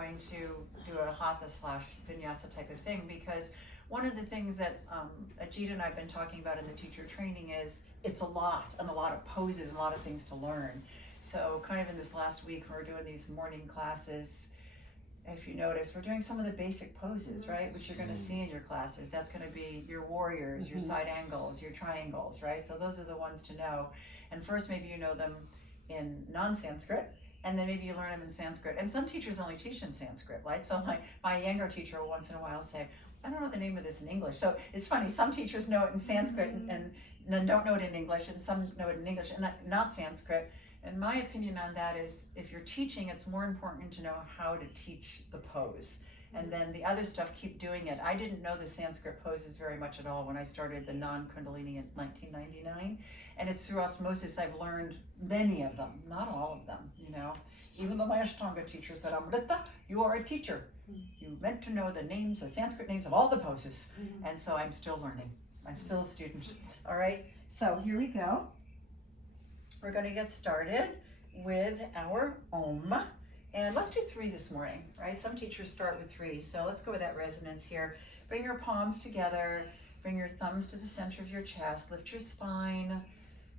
going to do a Hatha / vinyasa type of thing, because one of the things that Ajita and I have been talking about in the teacher training is it's a lot, and a lot of poses, and a lot of things to learn. So kind of in this last week, when we're doing these morning classes, if you notice, we're doing some of the basic poses, right? Which you're going to see in your classes. That's going to be your warriors, your side angles, your triangles, right? So those are the ones to know. And first, maybe you know them in non-Sanskrit, and then maybe you learn them in Sanskrit. And some teachers only teach in Sanskrit, right? So my younger teacher will once in a while say, I don't know the name of this in English. So it's funny, some teachers know it in Sanskrit and don't know it in English, and some know it in English and not Sanskrit. And my opinion on that is, if you're teaching, it's more important to know how to teach the pose. And then the other stuff, keep doing it. I didn't know the Sanskrit poses very much at all when I started the non-Kundalini in 1999. And it's through osmosis I've learned many of them, not all of them, you know. Even though my Ashtanga teacher said, Amrita, you are a teacher. You meant to know the names, the Sanskrit names of all the poses. And so I'm still learning. I'm still a student. All right, so here we go. We're going to get started with our Om. And let's do 3 this morning, right? Some teachers start with 3, so let's go with that resonance here. Bring your palms together, bring your thumbs to the center of your chest, lift your spine,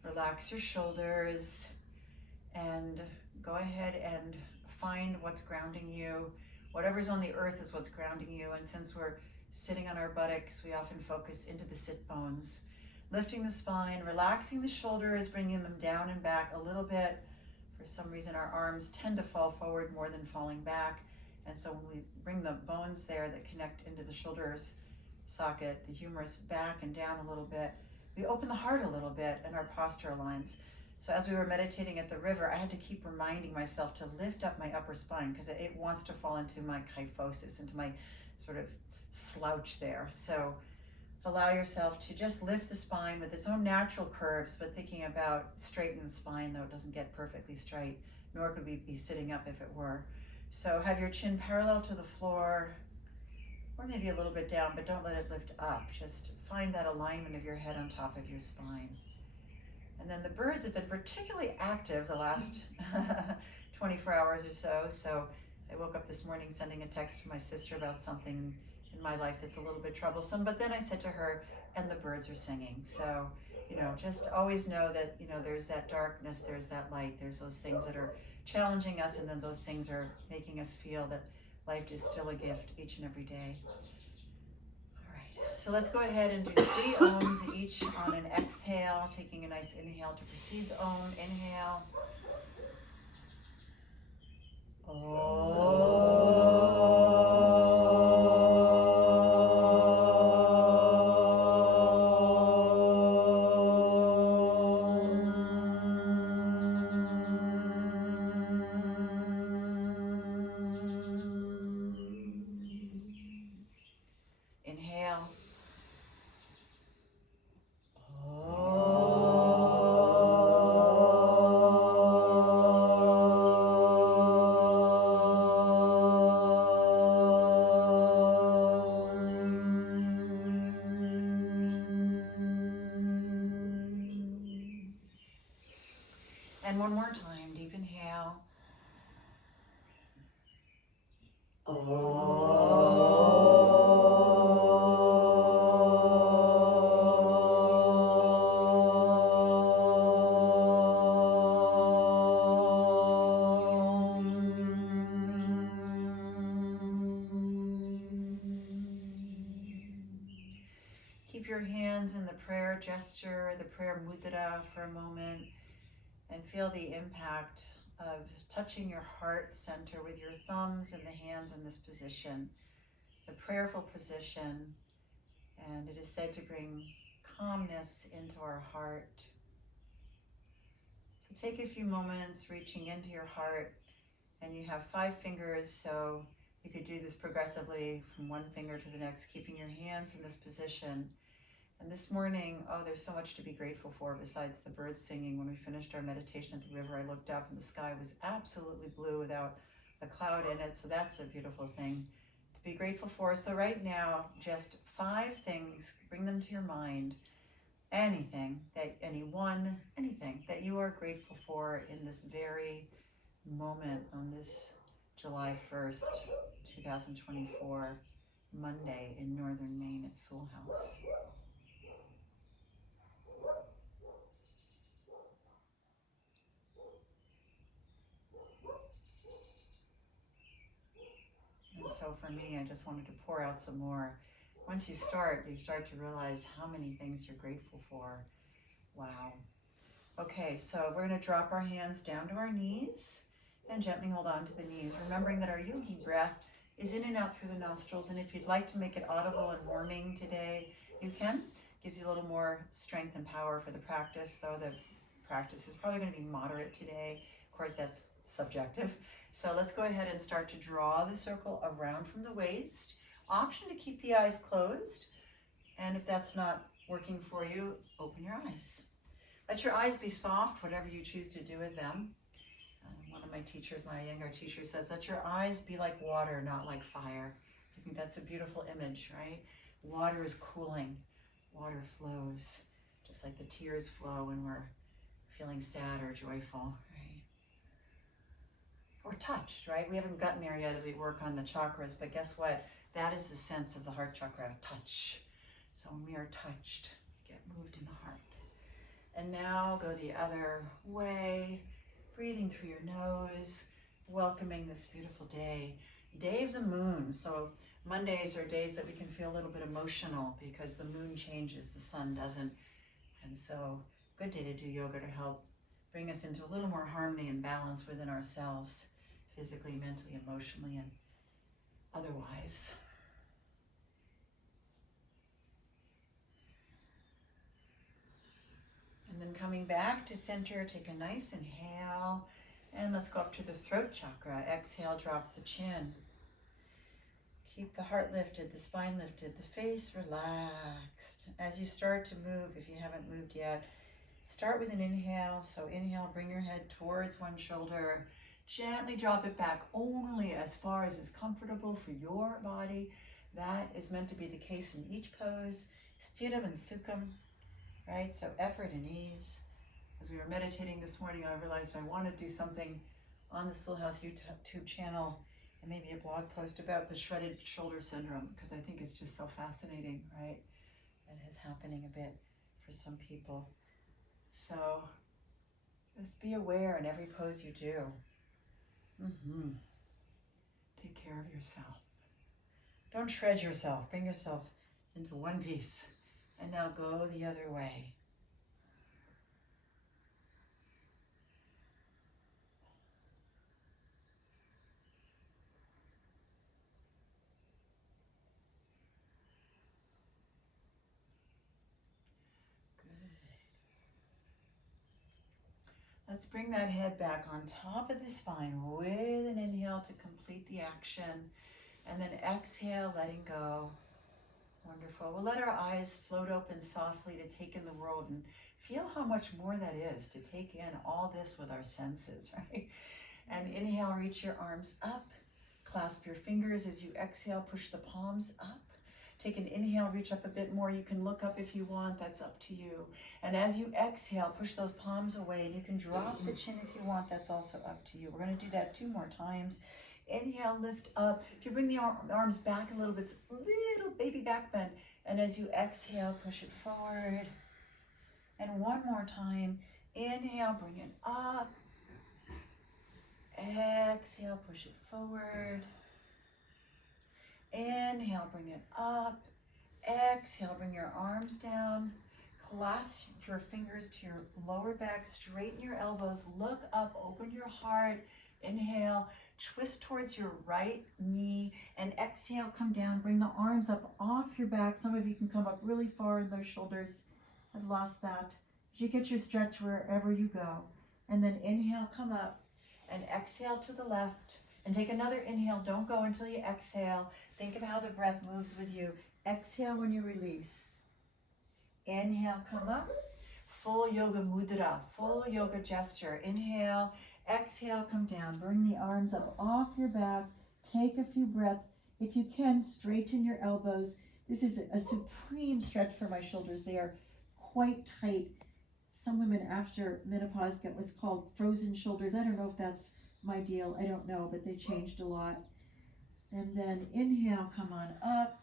relax your shoulders, and go ahead and find what's grounding you. Whatever's on the earth is what's grounding you, and since we're sitting on our buttocks, we often focus into the sit bones. Lifting the spine, relaxing the shoulders, bringing them down and back a little bit. For some reason, our arms tend to fall forward more than falling back. And so when we bring the bones there that connect into the shoulders socket, the humerus back and down a little bit, we open the heart a little bit and our posture aligns. So as we were meditating at the river, I had to keep reminding myself to lift up my upper spine, because it wants to fall into my kyphosis, into my sort of slouch there. So allow yourself to just lift the spine with its own natural curves, but thinking about straightening the spine, though it doesn't get perfectly straight, nor could we be sitting up if it were. So have your chin parallel to the floor, or maybe a little bit down, but don't let it lift up. Just find that alignment of your head on top of your spine. And then the birds have been particularly active the last 24 hours or so. So I woke up this morning sending a text to my sister about something in my life that's a little bit troublesome, but then I said to her, and the birds are singing. So, you know, just always know that, you know, there's that darkness, there's that light, there's those things that are challenging us, and then those things are making us feel that life is still a gift each and every day. All right, so let's go ahead and do 3 Oms each on an exhale, taking a nice inhale to perceive the Om. Inhale. Inhale. And one more time, deep inhale. Keep your hands in the prayer gesture, the prayer mudra for a moment, and feel the impact of touching your heart center with your thumbs and the hands in this position, the prayerful position. And it is said to bring calmness into our heart. So take a few moments reaching into your heart, and you have 5 fingers, so you could do this progressively from one finger to the next, keeping your hands in this position. And this morning, oh, there's so much to be grateful for besides the birds singing. When we finished our meditation at the river, I looked up and the sky was absolutely blue without a cloud in it. So that's a beautiful thing to be grateful for. So right now, just 5 things, bring them to your mind. Anything that you are grateful for in this very moment, on this July 1st, 2024, Monday in northern Maine at Sewell House. And so for me, I just wanted to pour out some more. Once you start to realize how many things you're grateful for. Wow. Okay, so we're going to drop our hands down to our knees and gently hold on to the knees, remembering that our yogi breath is in and out through the nostrils. And if you'd like to make it audible and warming today, you can. Gives you a little more strength and power for the practice, though the practice is probably going to be moderate today. Of course, that's subjective. So let's go ahead and start to draw the circle around from the waist. Option to keep the eyes closed. And if that's not working for you, open your eyes. Let your eyes be soft, whatever you choose to do with them. One of my teachers, my younger teacher, says, let your eyes be like water, not like fire. I think that's a beautiful image, right? Water is cooling. Water flows, just like the tears flow when we're feeling sad or joyful, right? Or touched, right? We haven't gotten there yet as we work on the chakras, but guess what? That is the sense of the heart chakra, touch. So when we are touched, we get moved in the heart. And now go the other way, breathing through your nose, welcoming this beautiful day. Day of the moon. So Mondays are days that we can feel a little bit emotional because the moon changes, the sun doesn't. And so good day to do yoga to help bring us into a little more harmony and balance within ourselves, physically, mentally, emotionally, and otherwise. And then coming back to center, take a nice inhale, and let's go up to the throat chakra. Exhale, drop the chin. Keep the heart lifted, the spine lifted, the face relaxed. As you start to move, if you haven't moved yet, start with an inhale. So inhale, bring your head towards one shoulder. Gently drop it back only as far as is comfortable for your body. That is meant to be the case in each pose. Sthira and Sukham. Right, so effort and ease. As we were meditating this morning, I realized I want to do something on the Sewell House YouTube channel and maybe a blog post about the shredded shoulder syndrome, because I think it's just so fascinating, right? And it's happening a bit for some people. So just be aware in every pose you do. Take care of yourself. Don't shred yourself. Bring yourself into one piece. And now go the other way. Let's bring that head back on top of the spine with an inhale to complete the action. And then exhale, letting go. Wonderful. We'll let our eyes float open softly to take in the world and feel how much more that is to take in all this with our senses, right? And inhale, reach your arms up. Clasp your fingers. As you exhale, push the palms up. Take an inhale, reach up a bit more. You can look up if you want, that's up to you. And as you exhale, push those palms away, and you can drop the chin if you want, that's also up to you. We're gonna do that 2 more times. Inhale, lift up. If you bring the arms back a little bit, it's a little baby back bend. And as you exhale, push it forward. And one more time. Inhale, bring it up. Exhale, push it forward. Inhale, bring it up. Exhale, bring your arms down. Clasp your fingers to your lower back. Straighten your elbows. Look up. Open your heart. Inhale. Twist towards your right knee. And exhale, come down. Bring the arms up off your back. Some of you can come up really far in those shoulders. I've lost that. You get your stretch wherever you go. And then inhale, come up. And exhale to the left. And take another inhale. Don't go until you exhale. Think of how the breath moves with you. Exhale when you release. Inhale, come up. Full yoga mudra, full yoga gesture. Inhale, exhale, come down. Bring the arms up off your back. Take a few breaths. If you can, straighten your elbows. This is a supreme stretch for my shoulders. They are quite tight. Some women after menopause get what's called frozen shoulders. I don't know if that's my deal. I don't know, but they changed a lot. And then inhale, come on up.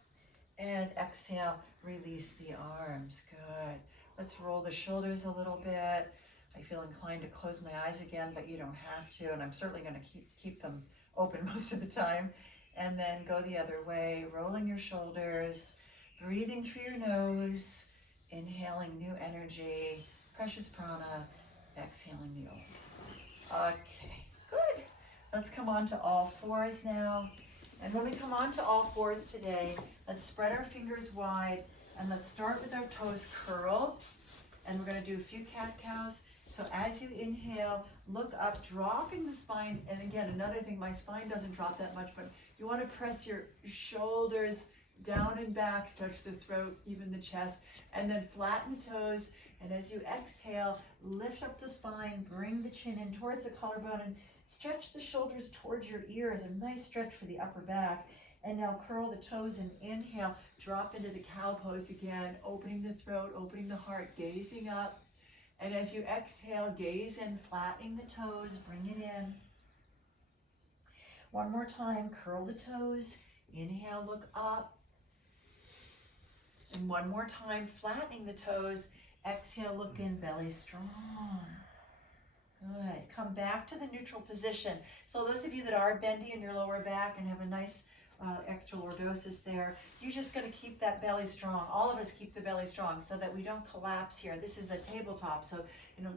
And exhale, release the arms. Good. Let's roll the shoulders a little bit. I feel inclined to close my eyes again, but you don't have to. And I'm certainly going to keep them open most of the time. And then go the other way, rolling your shoulders, breathing through your nose, inhaling new energy, precious prana, exhaling the old. Okay, good. Let's come on to all fours now. And when we come on to all fours today, let's spread our fingers wide and let's start with our toes curled. And we're going to do a few cat-cows. So as you inhale, look up, dropping the spine. And again, another thing, my spine doesn't drop that much, but you want to press your shoulders down and back, stretch the throat, even the chest, and then flatten the toes. And as you exhale, lift up the spine, bring the chin in towards the collarbone, and stretch the shoulders towards your ears, a nice stretch for the upper back. And now curl the toes and inhale, drop into the cow pose again, opening the throat, opening the heart, gazing up. And as you exhale, gaze in, flattening the toes, bring it in. One more time, curl the toes, inhale, look up. And one more time, flattening the toes, exhale, look in, belly strong. Good. Come back to the neutral position. So those of you that are bendy in your lower back and have a nice extra lordosis there, you're just going to keep that belly strong. All of us keep the belly strong so that we don't collapse here. This is a tabletop, so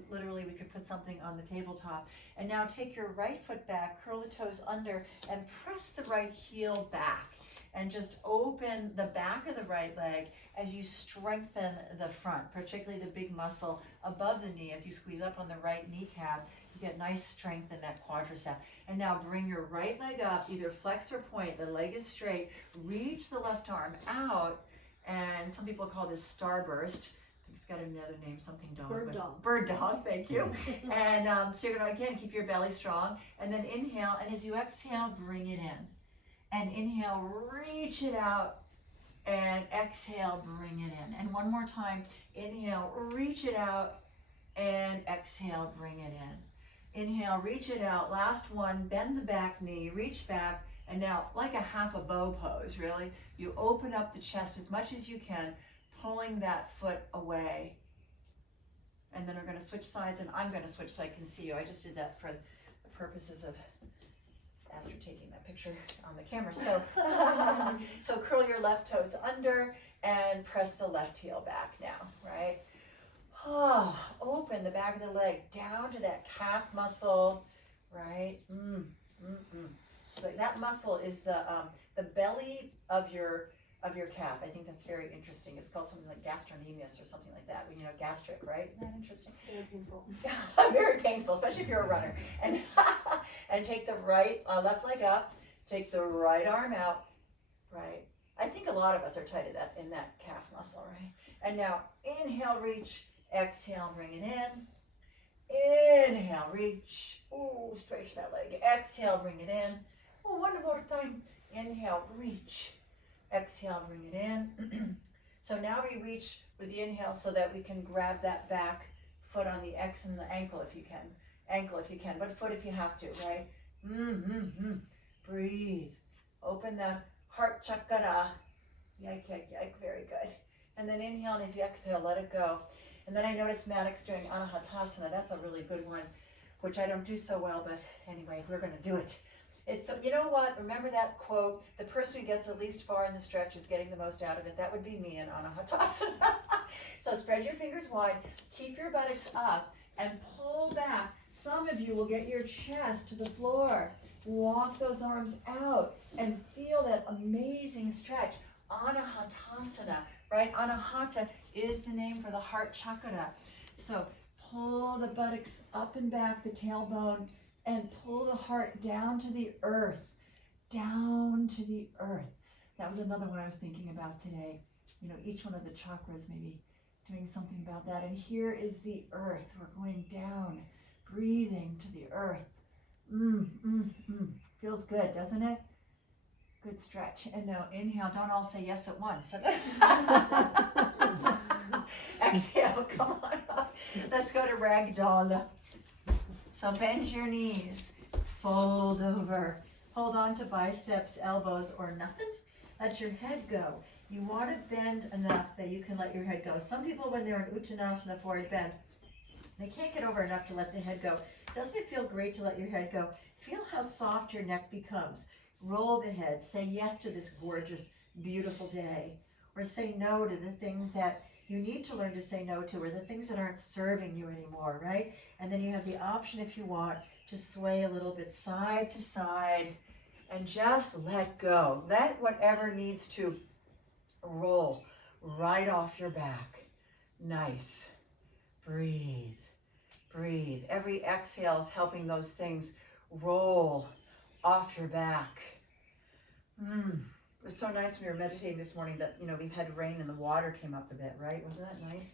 literally we could put something on the tabletop. And now take your right foot back, curl the toes under, and press the right heel back. And just open the back of the right leg as you strengthen the front, particularly the big muscle above the knee. As you squeeze up on the right kneecap, you get nice strength in that quadricep. And now bring your right leg up, either flex or point. The leg is straight. Reach the left arm out, and some people call this starburst. I think it's got another name, something dog. Bird dog. Bird dog, thank you. And so you're going to, again, keep your belly strong. And then inhale, and as you exhale, bring it in. And inhale, reach it out, and exhale, bring it in. And one more time, inhale, reach it out, and exhale, bring it in. Inhale, reach it out. Last one, bend the back knee, reach back, and now like a half a bow pose, really. You open up the chest as much as you can, pulling that foot away. And then we're going to switch sides, and I'm going to switch so I can see you. I just did that for the purposes of Esther taking that picture on the camera. So, so curl your left toes under and press the left heel back now, right? Oh, open the back of the leg down to that calf muscle, right? So that muscle is the belly of your calf. I think that's very interesting. It's called something like gastrocnemius or something like that. Gastric, right? Isn't that interesting? Very painful. Very painful, especially if you're a runner. And and take the right left leg up. Take the right arm out. Right. I think a lot of us are tight in that calf muscle, right? And now inhale, reach. Exhale, bring it in. Inhale, reach. Ooh, stretch that leg. Exhale, bring it in. Oh, one more time. Inhale, reach. Exhale, bring it in. So now we reach with the inhale so that we can grab that back foot on the X and the ankle if you can. Ankle if you can, but foot if you have to, right? Breathe. Open the heart chakra. Yike, yike, yike. Very good. And then inhale, and as you exhale, let it go. And then I noticed Maddox doing Anahatasana. That's a really good one, which I don't do so well, but anyway, we're going to do it. It's, you know what? Remember that quote? The person who gets at least far in the stretch is getting the most out of it. That would be me in Anahatasana. So spread your fingers wide, keep your buttocks up, and pull back. Some of you will get your chest to the floor. Walk those arms out and feel that amazing stretch. Anahatasana, right? Anahata is the name for the heart chakra. So pull the buttocks up and back, the tailbone, and pull the heart down to the earth. Down to the earth. That was another one I was thinking about today. Each one of the chakras maybe doing something about that. And here is the earth. We're going down, breathing to the earth. Feels good, doesn't it? Good stretch. And now inhale. Don't all say yes at once. Exhale. Come on up. Let's go to ragdoll. So bend your knees. fold over. Hold on to biceps, elbows, or nothing. Let your head go. You want to bend enough that you can let your head go. Some people, when they're in Uttanasana, forward bend, they can't get over enough to let the head go. Doesn't it feel great to let your head go? Feel how soft your neck becomes. Roll the head. Say yes to this gorgeous, beautiful day. Or say no to the things that you need to learn to say no to, or the things that aren't serving you anymore, right? And then you have the option, if you want, to sway a little bit side to side and just let go. Let whatever needs to roll right off your back. Nice. Breathe. Breathe. Every exhale is helping those things roll off your back. It was so nice when we were meditating this morning that, we had rain and the water came up a bit, right? Wasn't that nice?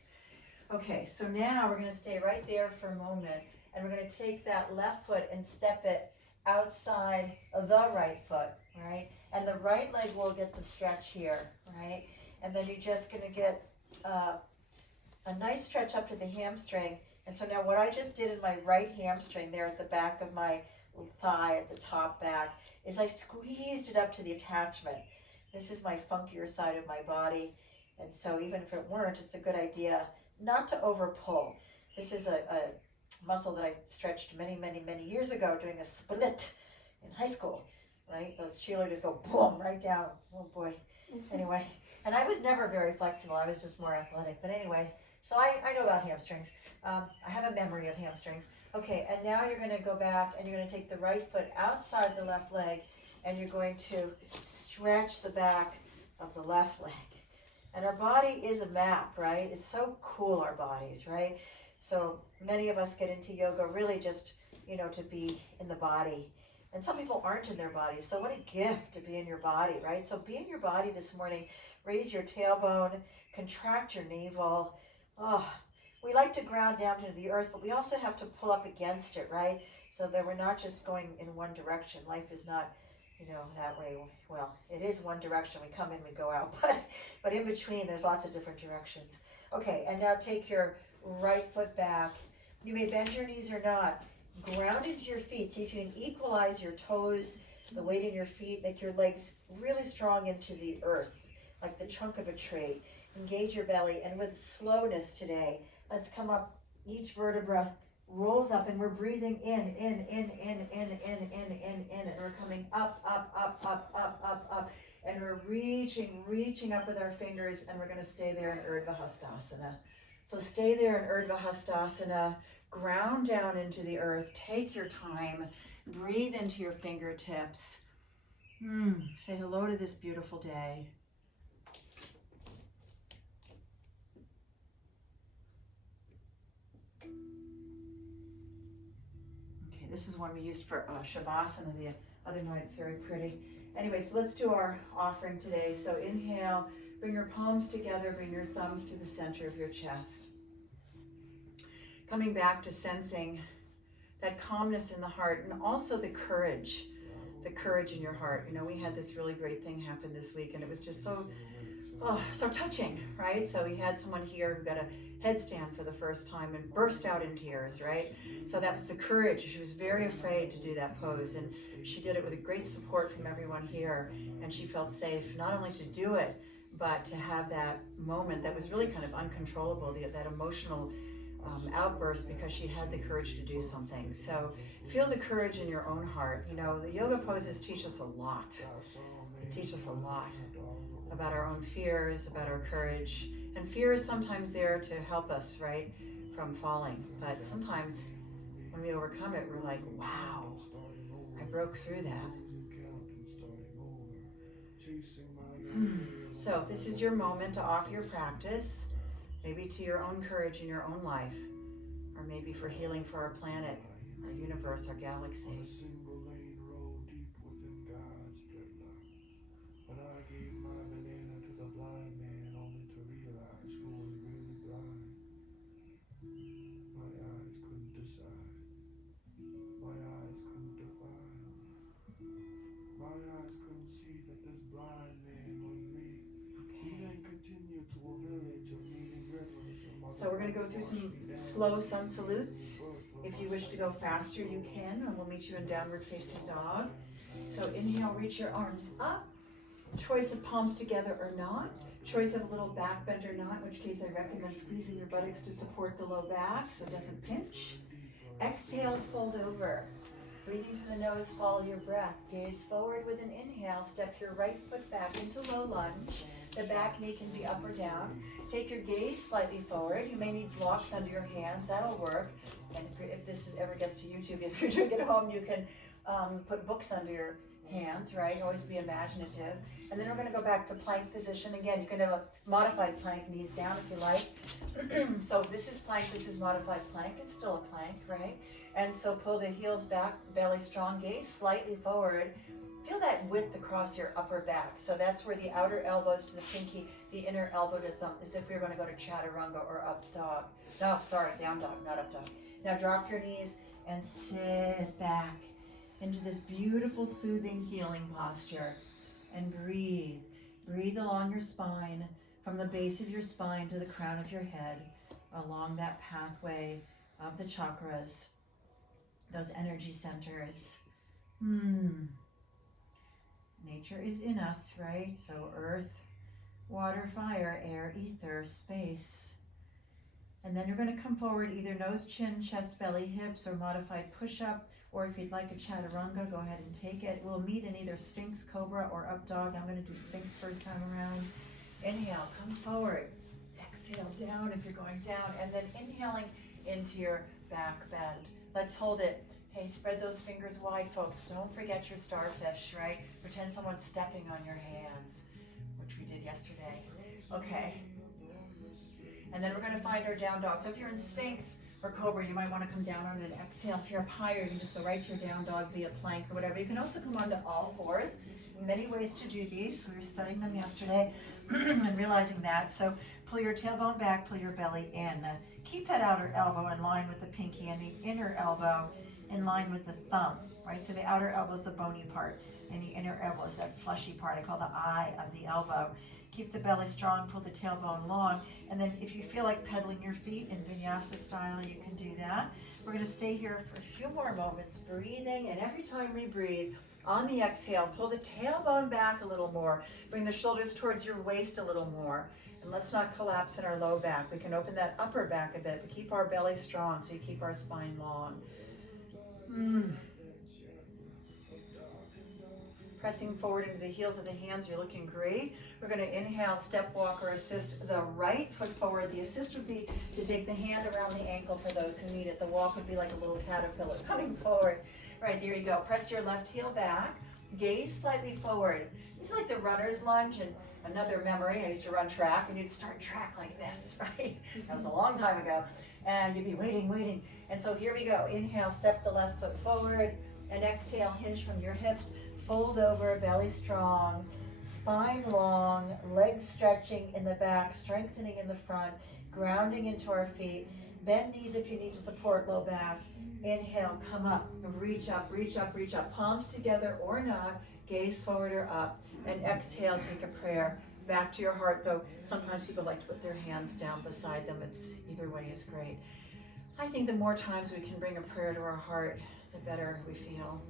Okay, so now we're going to stay right there for a moment, and we're going to take that left foot and step it outside of the right foot, right? And the right leg will get the stretch here, right? And then you're just going to get a nice stretch up to the hamstring. And so now what I just did in my right hamstring there at the back of my thigh at the top back is I squeezed it up to the attachment. This is my funkier side of my body. And so even if it weren't, it's a good idea not to over pull. This is a muscle that I stretched many, many, many years ago doing a split in high school, right? Those cheerleaders go boom, right down. Oh boy. Anyway, and I was never very flexible. I was just more athletic. But anyway, so I know about hamstrings. I have a memory of hamstrings. Okay, and now you're going to go back and you're going to take the right foot outside the left leg and you're going to stretch the back of the left leg. And our body is a map, right? It's so cool, our bodies, right? So many of us get into yoga really just, to be in the body. And some people aren't in their bodies. So what a gift to be in your body, right? So be in your body this morning. Raise your tailbone, contract your navel. Oh, we like to ground down into the earth, but we also have to pull up against it, right? So that we're not just going in one direction. Life is not, that way. Well, it is one direction. We come in, we go out. But in between, there's lots of different directions. Okay, and now take your right foot back. You may bend your knees or not. Ground into your feet. See if you can equalize your toes, the weight in your feet, make your legs really strong into the earth, like the trunk of a tree. Engage your belly, and with slowness today, let's come up. Each vertebra rolls up, and we're breathing in, and we're coming up, and we're reaching up with our fingers, and we're going to stay there in Urdhva Hastasana. So stay there in Urdhva Hastasana, ground down into the earth, take your time, breathe into your fingertips. Say hello to this beautiful day. This is one we used for Shavasana the other night. It's very pretty. Anyway, so let's do our offering today. So inhale, bring your palms together, bring your thumbs to the center of your chest. Coming back to sensing that calmness in the heart and also the courage in your heart. We had this really great thing happen this week, and it was just so touching, right? So we had someone here who got a headstand for the first time and burst out in tears, right? So that was the courage. She was very afraid to do that pose, and she did it with a great support from everyone here, and she felt safe not only to do it, but to have that moment that was really kind of uncontrollable, that emotional outburst, because she had the courage to do something. So feel the courage in your own heart. The yoga poses teach us a lot. They teach us a lot about our own fears, about our courage. And fear is sometimes there to help us, right, from falling. But sometimes when we overcome it, we're like, wow, I broke through that. So this is your moment to offer your practice, maybe to your own courage in your own life, or maybe for healing for our planet, our universe, our galaxy. So we're going to go through some slow sun salutes. If you wish to go faster, you can, and we'll meet you in downward facing dog. So inhale, reach your arms up. Choice of palms together or not. Choice of a little back bend or not, in which case I recommend squeezing your buttocks to support the low back so it doesn't pinch. Exhale, fold over. Breathing through the nose, follow your breath. Gaze forward with an inhale. Step your right foot back into low lunge. The back knee can be up or down. Take your gaze slightly forward. You may need blocks under your hands. That'll work. And if this ever gets to YouTube, if you're doing it at home, you can put books under your hands, right? Always be imaginative. And then we're going to go back to plank position. Again, you can have a modified plank, knees down if you like. So this is plank, this is modified plank. It's still a plank, right? And so pull the heels back, belly strong, gaze slightly forward. Feel that width across your upper back. So that's where the outer elbows to the pinky, the inner elbow to thumb, as if we were going to go to chaturanga or up dog. No, sorry, down dog, not up dog. Now drop your knees and sit back into this beautiful, soothing, healing posture. And breathe. Breathe along your spine, from the base of your spine to the crown of your head, along that pathway of the chakras, those energy centers. Nature is in us, right? So earth, water, fire, air, ether, space. And then you're going to come forward, either nose, chin, chest, belly, hips, or modified push-up. Or if you'd like a chaturanga, go ahead and take it. We'll meet in either Sphinx, Cobra, or Up Dog. I'm going to do Sphinx first time around. Inhale, come forward. Exhale, down if you're going down. And then inhaling into your back bend. Let's hold it. Hey, spread those fingers wide, folks. Don't forget your starfish, right? Pretend someone's stepping on your hands, which we did yesterday. Okay. And then we're going to find our down dog. So if you're in Sphinx or Cobra, you might want to come down on an exhale. If you're up higher, you can just go right to your down dog via plank or whatever. You can also come onto all fours. Many ways to do these. We were studying them yesterday and realizing that. So pull your tailbone back, pull your belly in. Keep that outer elbow in line with the pinky and the inner elbow in line with the thumb, right? So the outer elbow is the bony part and the inner elbow is that fleshy part. I call the eye of the elbow. Keep the belly strong, pull the tailbone long, and then if you feel like pedaling your feet in vinyasa style, you can do that. We're going to stay here for a few more moments, breathing, and every time we breathe, on the exhale, pull the tailbone back a little more, bring the shoulders towards your waist a little more, and let's not collapse in our low back. We can open that upper back a bit, but keep our belly strong so you keep our spine long. Pressing forward into the heels of the hands, you're looking great. We're going to inhale, step walk or assist the right foot forward. The assist would be to take the hand around the ankle for those who need it. The walk would be like a little caterpillar coming forward. Right, there you go. Press your left heel back, gaze slightly forward. This is like the runner's lunge, and another memory, I used to run track, and you'd start track like this, right? That was a long time ago. And you'd be waiting. And so here we go. Inhale, step the left foot forward, and exhale, hinge from your hips. Fold over, belly strong, spine long, legs stretching in the back, strengthening in the front, grounding into our feet. Bend knees if you need to support low back. Inhale, come up, reach up, palms together or not, gaze forward or up. And exhale, take a prayer. Back to your heart, though sometimes people like to put their hands down beside them. It's either way is great. I think the more times we can bring a prayer to our heart, the better we feel.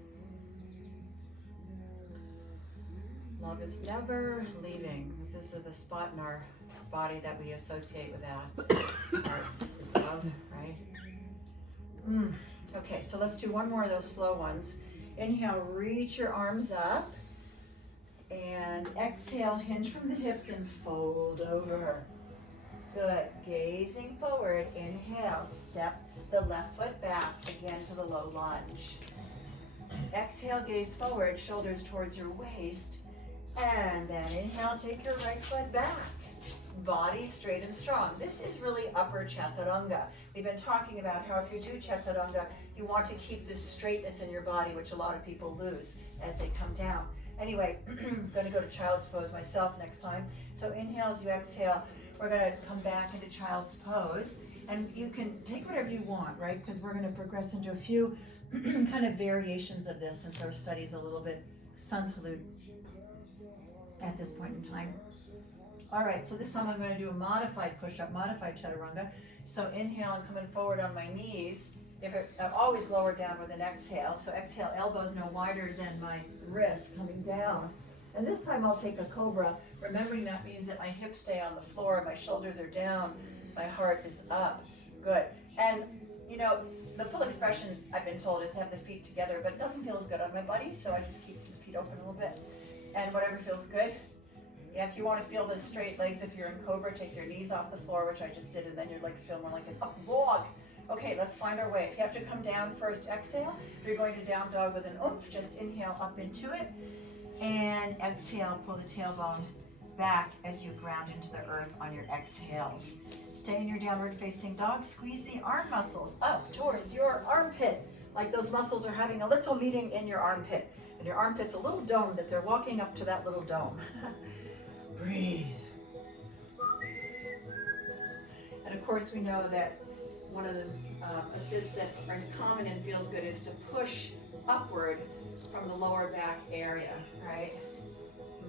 Love is never leaving. This is the spot in our body that we associate with that. Heart is love, right? Okay, so let's do one more of those slow ones. Inhale, reach your arms up. And exhale, hinge from the hips and fold over. Good. Gazing forward. Inhale, step the left foot back again to the low lunge. Exhale, gaze forward, shoulders towards your waist. And then inhale, take your right foot back. Body straight and strong. This is really upper chaturanga. We've been talking about how if you do chaturanga, you want to keep this straightness in your body, which a lot of people lose as they come down. Anyway, I'm going to go to child's pose myself next time. So inhale as you exhale. We're going to come back into child's pose. And you can take whatever you want, right? Because we're going to progress into a few kind of variations of this since our study's a little bit sun salute at this point in time. All right, so this time I'm going to do a modified push-up, modified chaturanga. So inhale, I'm coming forward on my knees. Always lower down with an exhale. So exhale, elbows no wider than my wrist coming down. And this time I'll take a cobra, remembering that means that my hips stay on the floor, my shoulders are down, my heart is up. Good. And you know, the full expression I've been told is to have the feet together, but it doesn't feel as good on my body, so I just keep the feet open a little bit. And whatever feels good. Yeah, if you want to feel the straight legs, if you're in cobra, take your knees off the floor, which I just did, and then your legs feel more like an up log. Okay, let's find our way. If you have to come down first, exhale. If you're going to down dog with an oomph, just inhale up into it. And exhale, pull the tailbone back as you ground into the earth on your exhales. Stay in your downward facing dog. Squeeze the arm muscles up towards your armpit, like those muscles are having a little meeting in your armpit. And your armpit's a little dome that they're walking up to that little dome. Breathe. And of course we know that one of the assists that is common and feels good is to push upward from the lower back area, right?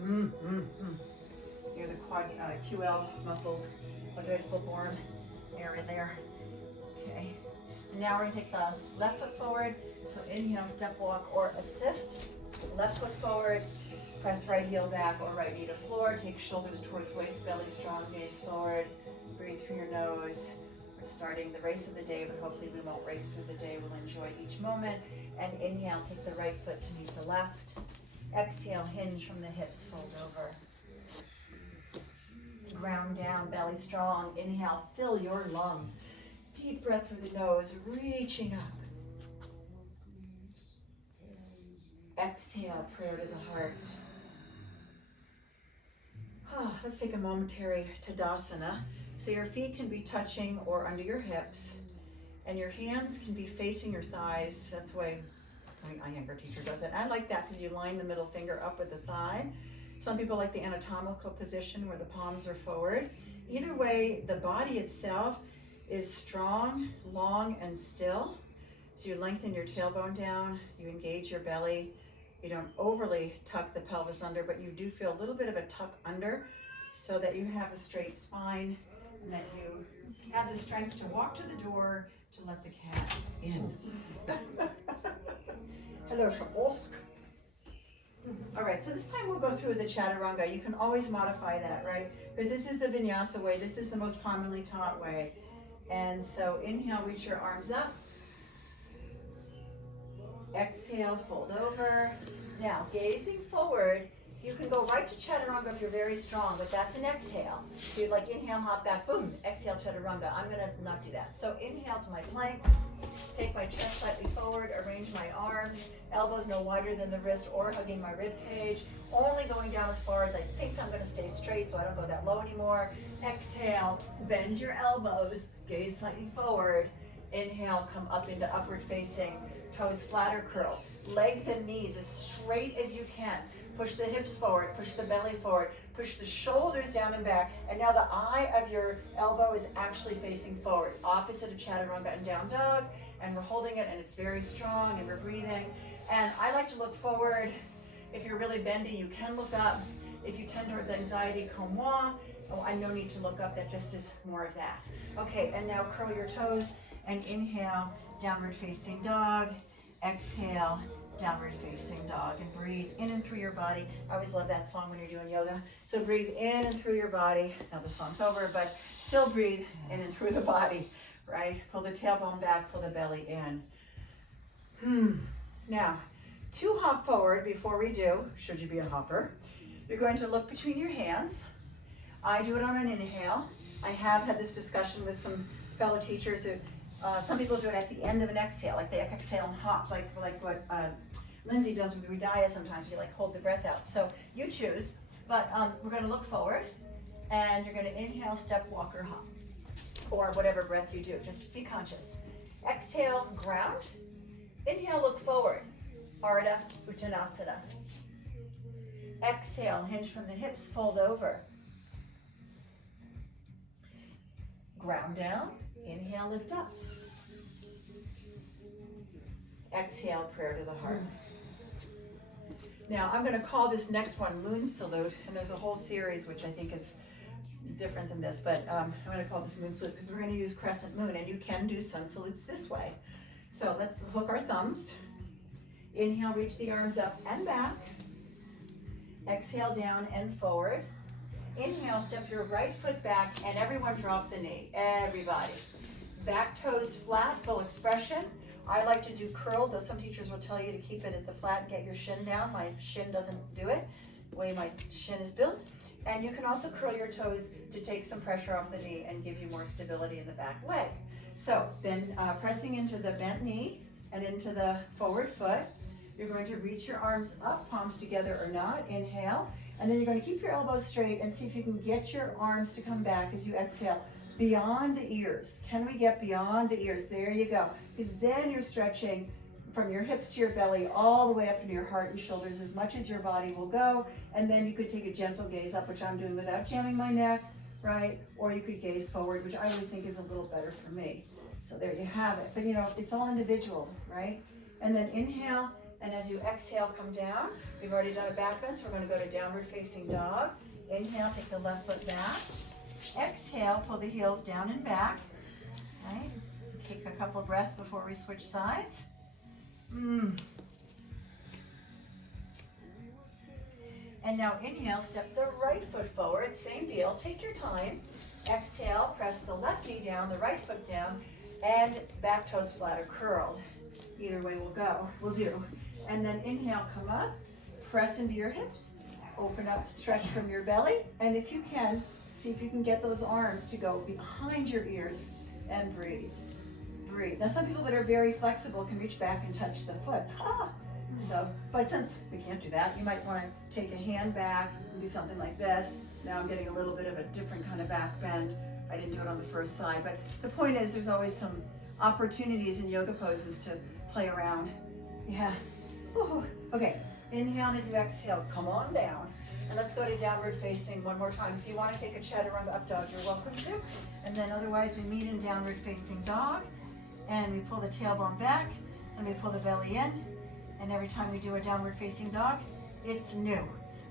Near the quad, QL muscles, quadratus lumborum area there. Okay. And now we're going to take the left foot forward. So inhale, step walk or assist. Left foot forward. Press right heel back or right knee to floor. Take shoulders towards waist, belly strong, gaze forward. Breathe through your nose. We're starting the race of the day, but hopefully we won't race through the day. We'll enjoy each moment. And inhale, take the right foot to meet the left. Exhale, hinge from the hips, fold over. Ground down, belly strong. Inhale, fill your lungs. Deep breath through the nose, reaching up. Exhale, prayer to the heart. Let's take a momentary Tadasana. So your feet can be touching or under your hips, and your hands can be facing your thighs. That's the way my younger teacher does it. I like that because you line the middle finger up with the thigh. Some people like the anatomical position where the palms are forward. Either way, the body itself is strong, long, and still. So you lengthen your tailbone down, you engage your belly. You don't overly tuck the pelvis under, but you do feel a little bit of a tuck under so that you have a straight spine and that you have the strength to walk to the door to let the cat in. Hello, Shabosk. All right, so this time we'll go through the chaturanga. You can always modify that, right? Because this is the vinyasa way. This is the most commonly taught way. And so inhale, reach your arms up. Exhale, fold over. Now, gazing forward, you can go right to chaturanga if you're very strong, but that's an exhale. So you'd like inhale, hop back, boom, exhale, chaturanga. I'm gonna not do that. So inhale to my plank, take my chest slightly forward, arrange my arms, elbows no wider than the wrist or hugging my rib cage, only going down as far as I think I'm gonna stay straight so I don't go that low anymore. Exhale, bend your elbows, gaze slightly forward. Inhale, come up into upward facing, toes flat or curl. Legs and knees as straight as you can. Push the hips forward, push the belly forward, push the shoulders down and back. And now the eye of your elbow is actually facing forward. Opposite of chaturanga and down dog. And we're holding it and it's very strong and we're breathing. And I like to look forward. If you're really bendy, you can look up. If you tend towards anxiety, comme moi. Oh, I no need to look up, that just is more of that. Okay, and now curl your toes and inhale, downward facing dog. Exhale, downward facing dog, and breathe in and through your body. I always love that song when you're doing yoga. So breathe in and through your body. Now the song's over, but still breathe in and through the body, right? Pull the tailbone back, pull the belly in. Now, to hop forward before we do, should you be a hopper, you're going to look between your hands. I do it on an inhale. I have had this discussion with some fellow teachers who some people do it at the end of an exhale, like they exhale and hop, like what Lindsay does with Ridaya sometimes, you like hold the breath out. So you choose, but we're going to look forward, and you're going to inhale, step, walk, or hop, or whatever breath you do. Just be conscious. Exhale, ground. Inhale, look forward, Ardha Uttanasana. Exhale, hinge from the hips, fold over. Ground down. Inhale, lift up. Exhale, prayer to the heart. Now, I'm going to call this next one Moon Salute, and there's a whole series which I think is different than this, but I'm going to call this Moon Salute because we're going to use crescent moon, and you can do sun salutes this way. So let's hook our thumbs. Inhale, reach the arms up and back. Exhale, down and forward. Inhale, step your right foot back, and everyone drop the knee. Everybody. Back toes flat, full expression. I like to do curled, though some teachers will tell you to keep it at the flat and get your shin down. My shin doesn't do it, the way my shin is built. And you can also curl your toes to take some pressure off the knee and give you more stability in the back leg. So then pressing into the bent knee and into the forward foot. You're going to reach your arms up, palms together or not. Inhale. And then you're going to keep your elbows straight and see if you can get your arms to come back as you exhale beyond the ears. Can we get beyond the ears? There you go. Because then you're stretching from your hips to your belly all the way up into your heart and shoulders as much as your body will go. And then you could take a gentle gaze up, which I'm doing without jamming my neck, right? Or you could gaze forward, which I always think is a little better for me. So there you have it. But you know, it's all individual, right? And then inhale. And as you exhale, come down. We've already done a back bend, so we're going to go to downward facing dog. Inhale, take the left foot back. Exhale, pull the heels down and back. Right? Take a couple breaths before we switch sides. And now inhale, step the right foot forward. Same deal, take your time. Exhale, press the left knee down, the right foot down, and back toes flat or curled. Either way we'll do. And then inhale, come up, press into your hips, open up, stretch from your belly, and if you can, see if you can get those arms to go behind your ears and breathe. Breathe. Now some people that are very flexible can reach back and touch the foot. So, but since we can't do that, you might want to take a hand back and do something like this. Now I'm getting a little bit of a different kind of back bend. I didn't do it on the first side, but the point is there's always some opportunities in yoga poses to play around. Yeah. Ooh. Okay, inhale as you exhale, come on down. And let's go to downward facing one more time. If you want to take a chaturanga up dog, you're welcome to. And then otherwise we meet in downward facing dog. And we pull the tailbone back and we pull the belly in. And every time we do a downward facing dog, it's new.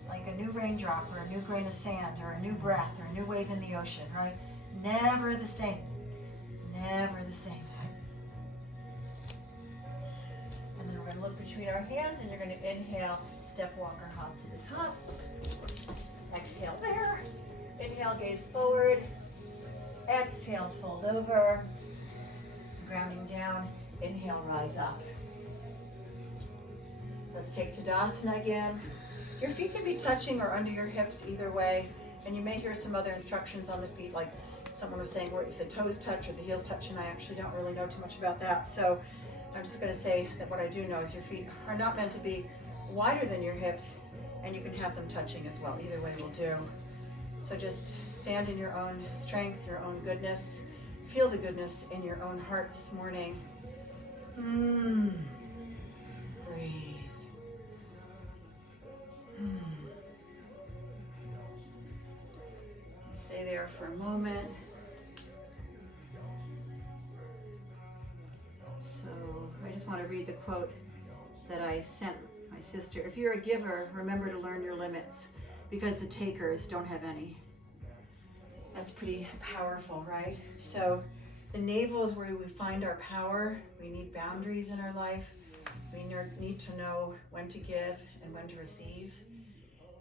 Like a new raindrop or a new grain of sand or a new breath or a new wave in the ocean, right? Never the same. Never the same. And then we're going to look between our hands and you're going to inhale, step, walk, or hop to the top. Exhale there. Inhale, gaze forward. Exhale, fold over. Grounding down. Inhale, rise up. Let's take Tadasana again. Your feet can be touching or under your hips either way. And you may hear some other instructions on the feet, like someone was saying where if the toes touch or the heels touch, and I actually don't really know too much about that. So I'm just going to say that what I do know is your feet are not meant to be wider than your hips, and you can have them touching as well. Either way will do. So just stand in your own strength, your own goodness. Feel the goodness in your own heart this morning. Breathe. Stay there for a moment. So I just want to read the quote that I sent my sister. If you're a giver, remember to learn your limits, because the takers don't have any. That's pretty powerful, right? So the navel is where we find our power. We need boundaries in our life. We need to know when to give and when to receive.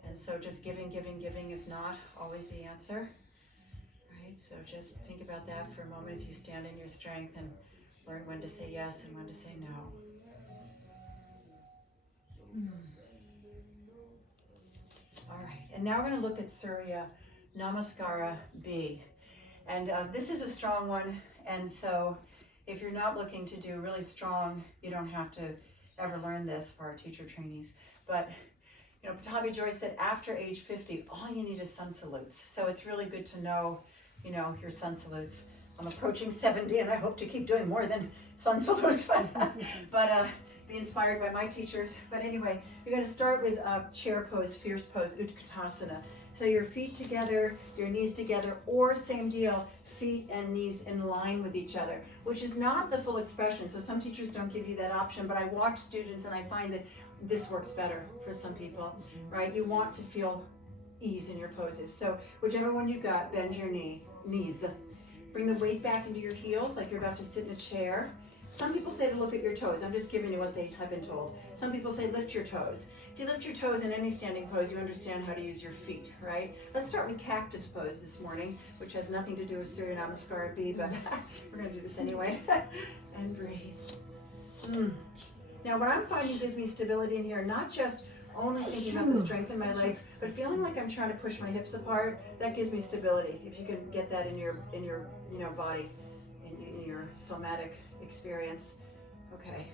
And so just giving is not always the answer, right? So just think about that for a moment as you stand in your strength and learn when to say yes and when to say no. All right, and now we're going to look at Surya Namaskara B. And this is a strong one, and so if you're not looking to do really strong, you don't have to ever learn this for our teacher trainees. But you know, Patabi Joyce said after age 50, all you need is sun salutes. So it's really good to know, you know, your sun salutes. I'm approaching 70 and I hope to keep doing more than sun salutes, but be inspired by my teachers. But anyway, you're going to start with chair pose, fierce pose, Utkatasana. So your feet together, your knees together, or same deal, feet and knees in line with each other, which is not the full expression. So some teachers don't give you that option, but I watch students and I find that this works better for some people, right? You want to feel ease in your poses. So whichever one you got, bend your knees. Bring the weight back into your heels like you're about to sit in a chair. Some people say to look at your toes. I'm just giving you what they have been told. Some people say lift your toes. If you lift your toes in any standing pose, you understand how to use your feet, right? Let's start with cactus pose this morning, which has nothing to do with Surya Namaskara B, but we're going to do this anyway. And breathe. Now what I'm finding gives me stability in here, not just only thinking about the strength in my legs, but feeling like I'm trying to push my hips apart. That gives me stability. If you can get that in your body, in your somatic experience. Okay,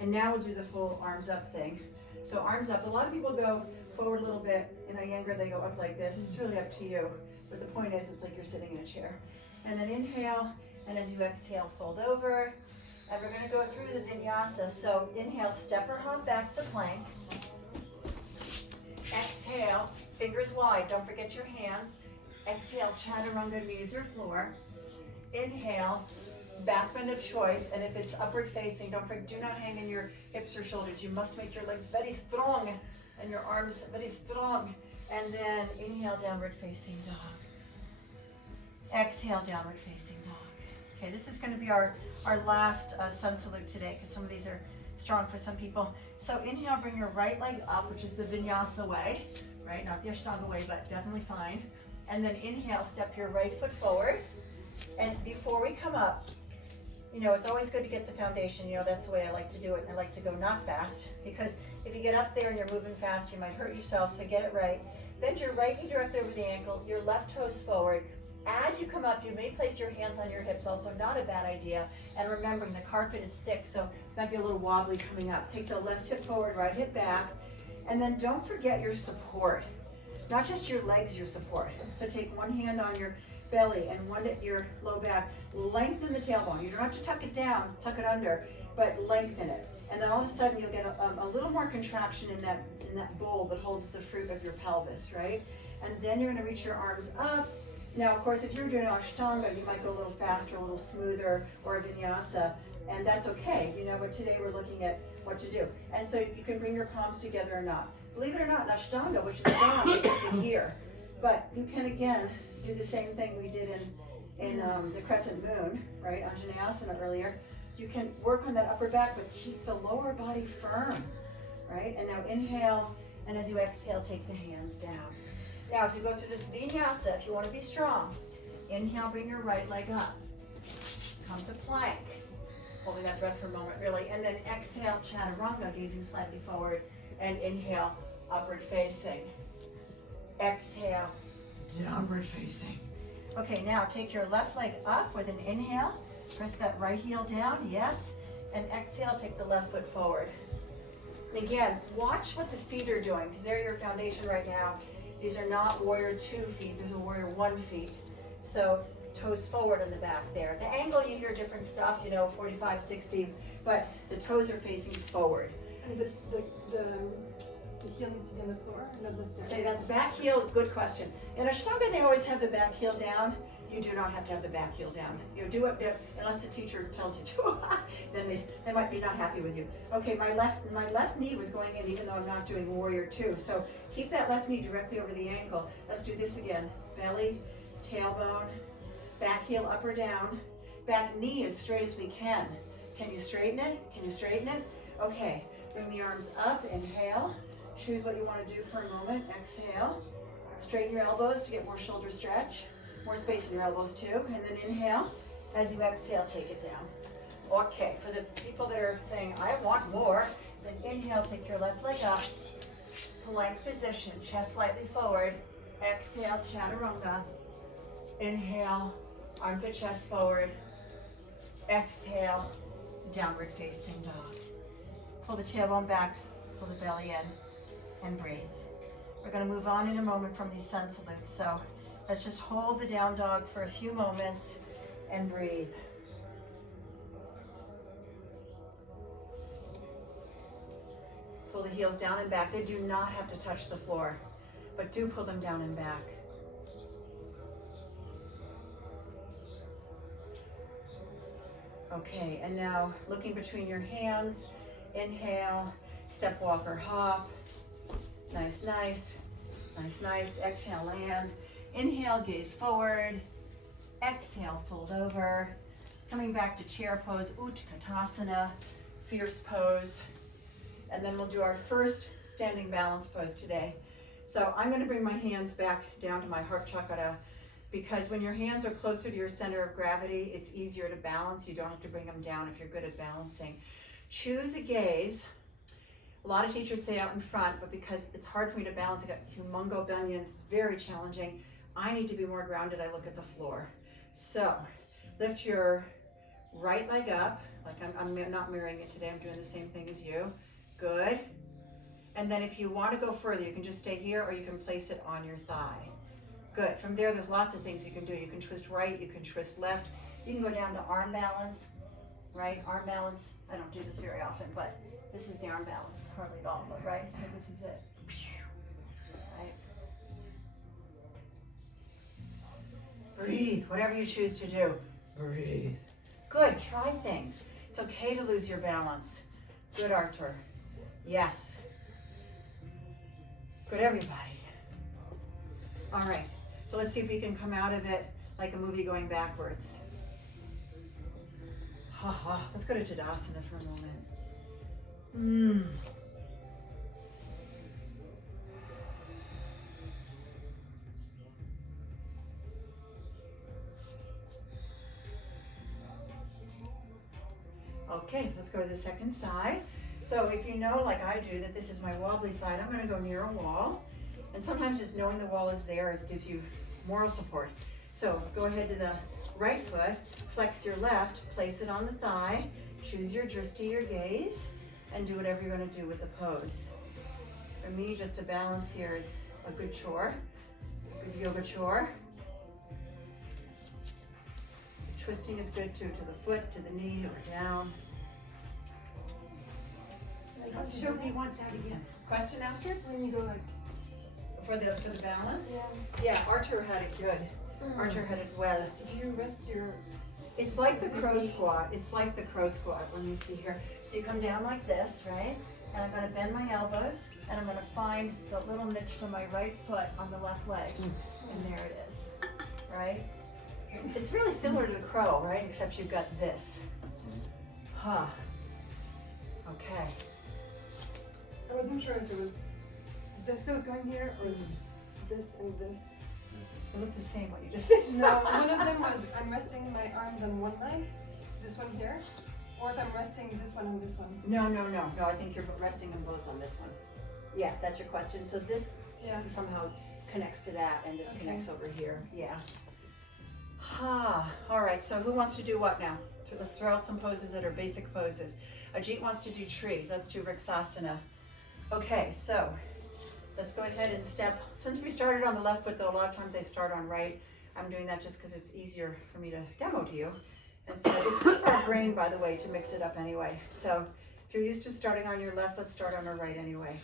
and now we'll do the full arms up thing. So arms up. A lot of people go forward a little bit. In Iyengar, they go up like this. It's really up to you. But the point is, it's like you're sitting in a chair. And then inhale, and as you exhale, fold over. And we're going to go through the vinyasa. So inhale, step or hop back to plank. Exhale, fingers wide. Don't forget your hands. Exhale, chaturanga, knees or floor. Inhale, back bend of choice, and if it's upward facing, don't forget, do not hang in your hips or shoulders. You must make your legs very strong and your arms very strong. And then inhale, downward facing dog. Exhale, downward facing dog. Okay, this is going to be our last sun salute today, because some of these are strong for some people. So inhale, bring your right leg up, which is the vinyasa way, right? Not the Ashtanga way, but definitely fine. And then inhale, step your right foot forward. And before we come up, it's always good to get the foundation. That's the way I like to do it. And I like to go not fast, because if you get up there and you're moving fast, you might hurt yourself, so get it right. Bend your right knee directly over the ankle, your left toes forward. As you come up, you may place your hands on your hips, also not a bad idea. And remembering the carpet is thick, so it might be a little wobbly coming up. Take the left hip forward, right hip back, and then don't forget your support. Not just your legs, your support. So take one hand on your belly and one at your low back. Lengthen the tailbone. You don't have to tuck it down, tuck it under, but lengthen it. And then all of a sudden you'll get a little more contraction in that bowl that holds the fruit of your pelvis, right? And then you're going to reach your arms up. Now, of course, if you're doing Ashtanga, you might go a little faster, a little smoother, or a vinyasa, and that's okay, but today we're looking at what to do. And so you can bring your palms together or not. Believe it or not, in Ashtanga, which is down, you can here. But you can, again, do the same thing we did in the crescent moon, right, Anjaneyasana earlier. You can work on that upper back, but keep the lower body firm, right? And now inhale, and as you exhale, take the hands down. Now, to go through this vinyasa, if you want to be strong, inhale, bring your right leg up. Come to plank. Holding that breath for a moment, really. And then exhale, chaturanga, gazing slightly forward. And inhale, upward facing. Exhale, downward facing. Okay, now take your left leg up with an inhale. Press that right heel down, yes. And exhale, take the left foot forward. And again, watch what the feet are doing, because they're your foundation right now. These are not warrior 2 feet, these are warrior 1 feet. So toes forward on the back there. The angle, you hear different stuff, 45, 60, but the toes are facing forward. And the heel needs to be on the floor? Say that, the back heel, good question. In Ashtanga, they always have the back heel down. You do not have to have the back heel down. You do it unless the teacher tells you to. Then they might be not happy with you. Okay, my left knee was going in even though I'm not doing warrior 2. So keep that left knee directly over the ankle. Let's do this again. Belly, tailbone, back heel up or down. Back knee as straight as we can. Can you straighten it? Can you straighten it? Okay, bring the arms up, inhale. Choose what you want to do for a moment. Exhale. Straighten your elbows to get more shoulder stretch. More space in your elbows too. And then inhale. As you exhale, take it down. Okay, for the people that are saying, I want more, then inhale, take your left leg up. Plank position, chest slightly forward. Exhale, chaturanga. Inhale, armpit chest forward. Exhale, downward facing dog. Pull the tailbone back, pull the belly in, and breathe. We're going to move on in a moment from these sun salutes, so let's just hold the down dog for a few moments and breathe. Pull the heels down and back. They do not have to touch the floor, but do pull them down and back. Okay, and now looking between your hands, inhale, step, walk, or hop. Nice, nice, nice, nice. Exhale, land. Inhale, gaze forward. Exhale, fold over. Coming back to chair pose, Utkatasana, fierce pose. And then we'll do our first standing balance pose today. So I'm going to bring my hands back down to my heart chakra, because when your hands are closer to your center of gravity, it's easier to balance. You don't have to bring them down if you're good at balancing. Choose a gaze. A lot of teachers say out in front, but because it's hard for me to balance, I got humongo bunions, very challenging. I need to be more grounded. I look at the floor. So lift your right leg up, like I'm not mirroring it today. I'm doing the same thing as you. Good. And then if you want to go further, you can just stay here, or you can place it on your thigh. Good. From there, there's lots of things you can do. You can twist right, you can twist left. You can go down to arm balance, right? Arm balance. I don't do this very often, but this is the arm balance. Hardly at all, but right? So this is it. Right? Breathe. Whatever you choose to do. Breathe. Good. Try things. It's okay to lose your balance. Good, Artur. Yes. Good, everybody. All right. So let's see if we can come out of it like a movie going backwards. Let's go to Tadasana for a moment. Okay, let's go to the second side. So if you know, like I do, that this is my wobbly side, I'm going to go near a wall. And sometimes just knowing the wall is there gives you moral support. So go ahead to the right foot, flex your left, place it on the thigh, choose your drishti, your gaze, and do whatever you're going to do with the pose. For me, just to balance here is a good chore, a good yoga chore. Twisting is good too, to the foot, to the knee, or down. Show me once out again. Question, Astrid? When you go like for the balance? Yeah, Artur had it good. Artur had it well. Did you rest your... It's like the crow squat. It's like the crow squat. Let me see here. So you come down like this, right? And I'm going to bend my elbows, and I'm going to find the little niche for my right foot on the left leg. And there it is, right? It's really similar to the crow, right? Except you've got this. Okay. I wasn't sure if it was this that was going here or this and this. They look the same, what you just said. No, one of them was I'm resting my arms on one leg, this one here, or if I'm resting this one on this one. No, I think you're resting them both on this one. Yeah, that's your question. So this somehow connects to that, and this connects over here. Yeah. All right, so who wants to do what now? Let's throw out some poses that are basic poses. Ajit wants to do tree. Let's do Vriksasana. Okay, so let's go ahead and step. Since we started on the left foot, though, a lot of times I start on right. I'm doing that just because it's easier for me to demo to you. And so it's good for our brain, by the way, to mix it up anyway. So if you're used to starting on your left, let's start on our right anyway.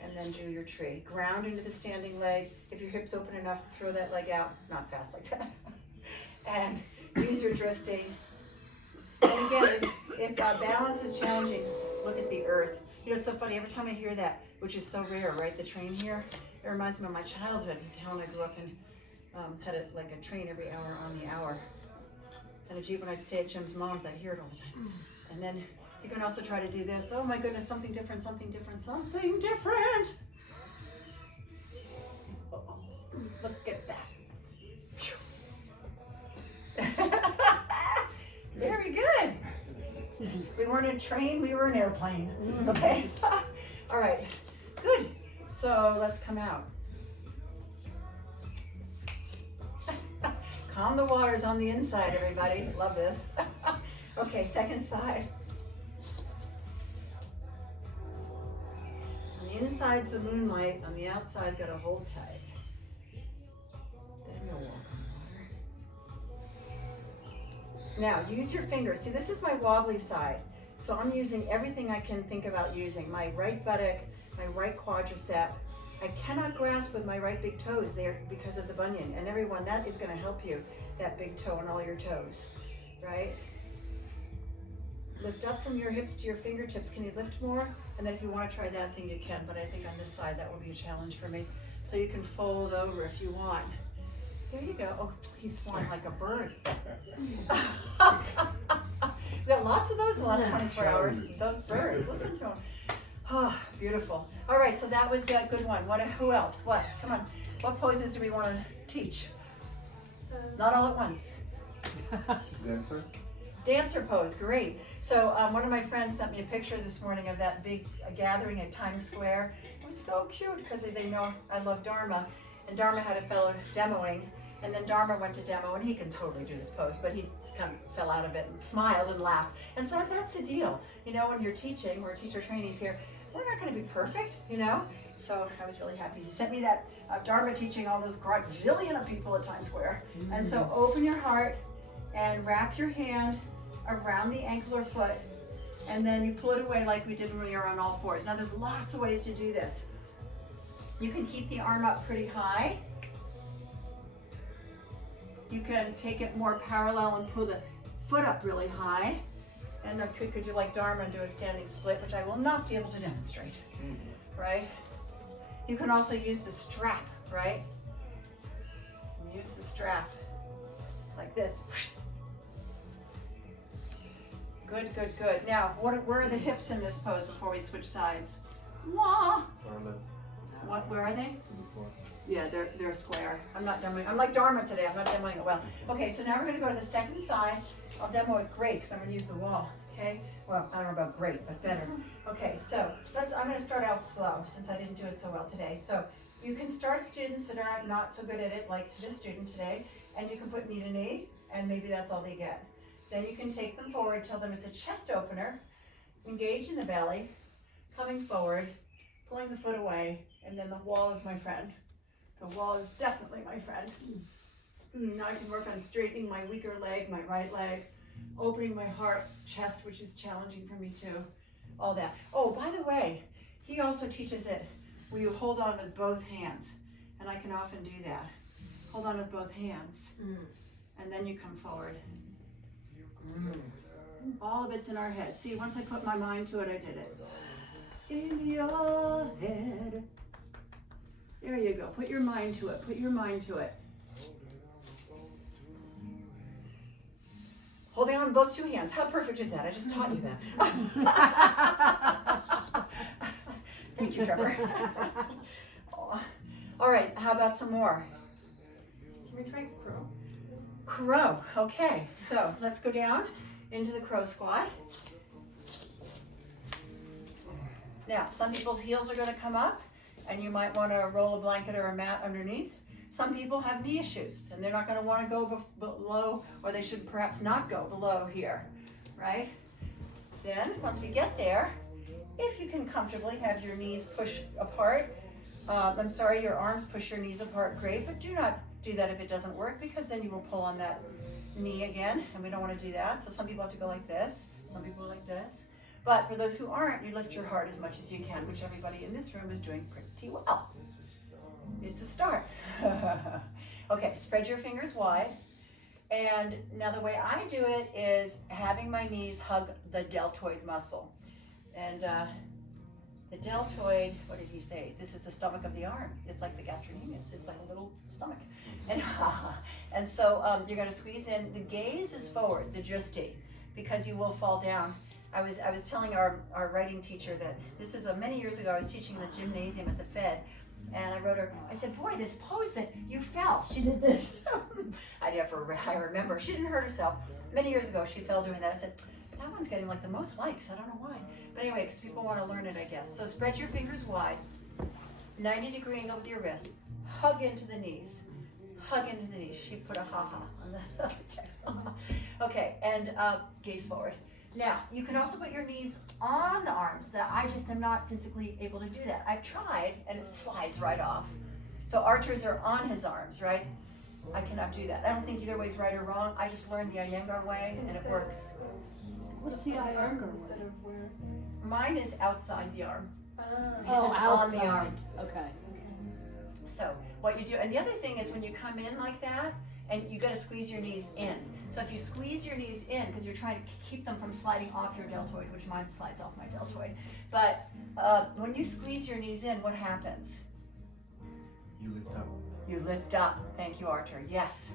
And then do your tree. Ground into the standing leg. If your hip's open enough, throw that leg out. Not fast like that. And use your drishti. And again, if balance is challenging, look at the earth. You know, it's so funny, every time I hear that, which is so rare, right, the train here, it reminds me of my childhood in town. I grew up and had like a train every hour on the hour. And a Jeep, when I'd stay at Jim's mom's, I'd hear it all the time. And then you can also try to do this. Oh my goodness, something different, something different, something different. Uh-oh. Look at that. Very good. We weren't a train, we were an airplane. Okay. All right. Good. So let's come out. Calm the waters on the inside, everybody. Love this. Okay, second side. On the inside's the moonlight, on the outside, gotta hold tight. Then you'll walk on water. Now, use your fingers. See, this is my wobbly side. So I'm using everything I can think about using. My right buttock, my right quadricep. I cannot grasp with my right big toes there because of the bunion. And everyone, that is gonna help you, that big toe on all your toes, right? Lift up from your hips to your fingertips. Can you lift more? And then if you wanna try that thing, you can, but I think on this side, that will be a challenge for me. So you can fold over if you want. There you go. Oh, he's flying like a bird. We've got lots of those in the last 24 hours. Those birds, listen to them. Oh, beautiful. All right, so that was a good one. Who else? What? Come on. What poses do we want to teach? Not all at once. Dancer? Dancer pose, great. So one of my friends sent me a picture this morning of that big gathering at Times Square. It was so cute because they know I love Dharma. And Dharma had a fellow demoing, and then Dharma went to demo, and he can totally do this pose, but he kind of fell out of it and smiled and laughed. And so that's the deal. You know, when you're teaching, we're teacher trainees here, we're not going to be perfect, you know? So I was really happy. He sent me that Dharma teaching all those gazillion of people at Times Square. And so open your heart and wrap your hand around the ankle or foot, and then you pull it away like we did when we were on all fours. Now there's lots of ways to do this. You can keep the arm up pretty high. You can take it more parallel and pull the foot up really high. And I could do like Dharma and do a standing split, which I will not be able to demonstrate, right? You can also use the strap, right? Use the strap like this. Good, good, good. Now, where are the hips in this pose before we switch sides? Wah! What? Where are they? Yeah, they're square. I'm not demoing. I'm like Dharma today. I'm not demoing it well. Okay, so now we're going to go to the second side. I'll demo it great because I'm going to use the wall. Okay. Well, I don't know about great, but better. Okay, so I'm going to start out slow since I didn't do it so well today. So you can start students that are not so good at it, like this student today, and you can put knee to knee, and maybe that's all they get. Then you can take them forward, tell them it's a chest opener, engage in the belly, coming forward, pulling the foot away, and then the wall is my friend. The wall is definitely my friend. Now I can work on straightening my weaker leg, my right leg, opening my heart, chest, which is challenging for me too, all that. Oh, by the way, he also teaches it where you hold on with both hands, and I can often do that. Hold on with both hands, and then you come forward. All of it's in our head. See, once I put my mind to it, I did it. In your head. There you go. Put your mind to it. Put your mind to it. Holding on with both two hands. How perfect is that? I just taught you that. Thank you, Trevor. All right, how about some more? Can we try crow? Crow. Okay, so let's go down into the crow squat. Now, some people's heels are going to come up, and you might want to roll a blanket or a mat underneath. Some people have knee issues, and they're not going to want to go below, or they should perhaps not go below here, right? Then, once we get there, if you can comfortably have your knees push apart, your arms push your knees apart, great, but do not do that if it doesn't work, because then you will pull on that knee again, and we don't want to do that. So some people have to go like this, some people like this. But for those who aren't, you lift your heart as much as you can, which everybody in this room is doing pretty well. It's a start. Okay, spread your fingers wide. And now the way I do it is having my knees hug the deltoid muscle. And the deltoid, what did he say? This is the stomach of the arm. It's like the gastrocnemius. It's like a little stomach. And so you're going to squeeze in. The gaze is forward, the justi, because you will fall down. I was telling our writing teacher that this is many years ago. I was teaching in the gymnasium at the Fed, and I wrote her. I said, "Boy, this pose that you fell. She did this." I remember. She didn't hurt herself. Many years ago, she fell doing that. I said, "That one's getting like the most likes. I don't know why." But anyway, because people want to learn it, I guess. So spread your fingers wide, 90-degree angle with your wrists. Hug into the knees. Hug into the knees. She put a ha-ha on the text. Okay, and gaze forward. Now, you can also put your knees on the arms. That I just am not physically able to do that. I've tried, and it slides right off. So archers are on his arms, right? I cannot do that. I don't think either way is right or wrong. I just learned the Iyengar way, and it works. What's the Iyengar way? Instead of where? Mine is outside the arm. Oh, It's outside. on the arm. Okay. So what you do, and the other thing is when you come in like that, and you got to squeeze your knees in. So if you squeeze your knees in, because you're trying to keep them from sliding off your deltoid, which mine slides off my deltoid. But when you squeeze your knees in, what happens? You lift up. You lift up. Thank you, Archer. Yes.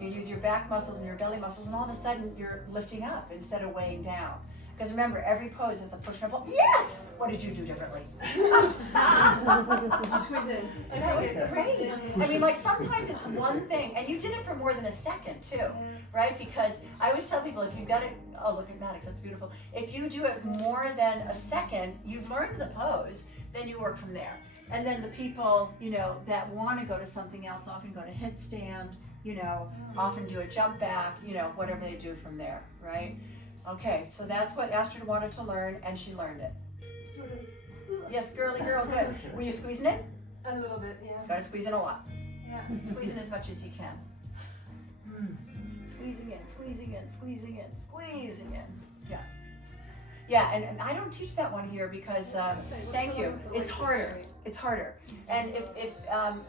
You use your back muscles and your belly muscles, and all of a sudden you're lifting up instead of weighing down. Because remember, every pose is a push and a pull. Yes! What did you do differently? You squeeze in. And That was it's great. I mean, like sometimes it's one thing, and you did it for more than a second too, right? Because I always tell people if you got it, oh look at Maddox, that's beautiful. If you do it more than a second, you've learned the pose, then you work from there. And then the people, you know, that want to go to something else often go to headstand, you know, often do a jump back, you know, whatever they do from there, right? Okay, so that's what Astrid wanted to learn, and she learned it. sort of Yes, girly girl, good. Were you squeezing it? a little bit, yeah. Gotta squeeze in a lot. Yeah. Squeeze in as much as you can. Squeezing in, squeezing in, squeezing in, squeezing in. Yeah. Yeah, and I don't teach that one here because, thank you, it's harder. It's harder. And if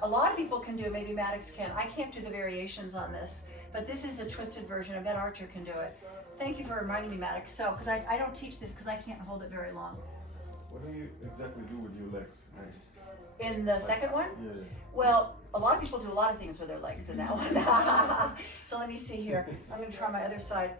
a lot of people can do it, maybe Maddox can. I can't do the variations on this, but this is the twisted version. I bet Archer can do it. Thank you for reminding me, Maddox. So, because I don't teach this because I can't hold it very long. What do you exactly do with your legs? In the second one? Yeah. Well, a lot of people do a lot of things with their legs in that one. So let me see here. I'm going to try my other side.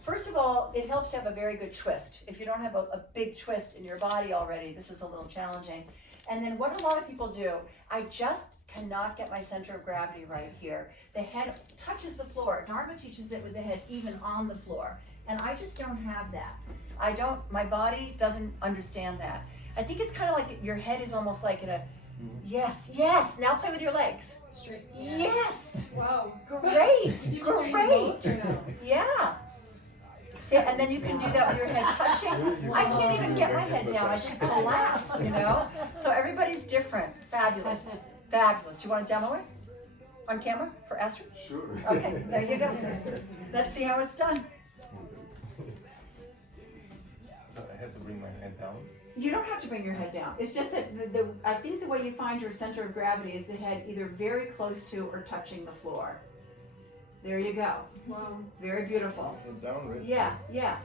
First of all, it helps to have a very good twist. If you don't have a big twist in your body already, this is a little challenging. And then what a lot of people do, I just cannot get my center of gravity right here. The head touches the floor. Dharma teaches it with the head even on the floor. And I just don't have that. My body doesn't understand that. I think it's kind of like your head is almost like in a, yes, now play with your legs. Straight. Yes, Wow. great, You can straighten great. both or no? Yeah. See, and then you can do that with your head touching. I can't even get my head down, I just collapse, you know? So everybody's different, fabulous, fabulous. Do you want to demo it on camera for Astrid? Sure. Okay, there you go. Let's see how it's done. So I have to bring my head down. You don't have to bring your head down. It's just that I think the way you find your center of gravity is the head either very close to or touching the floor. There you go. Wow. Very beautiful. And down, right? Yeah.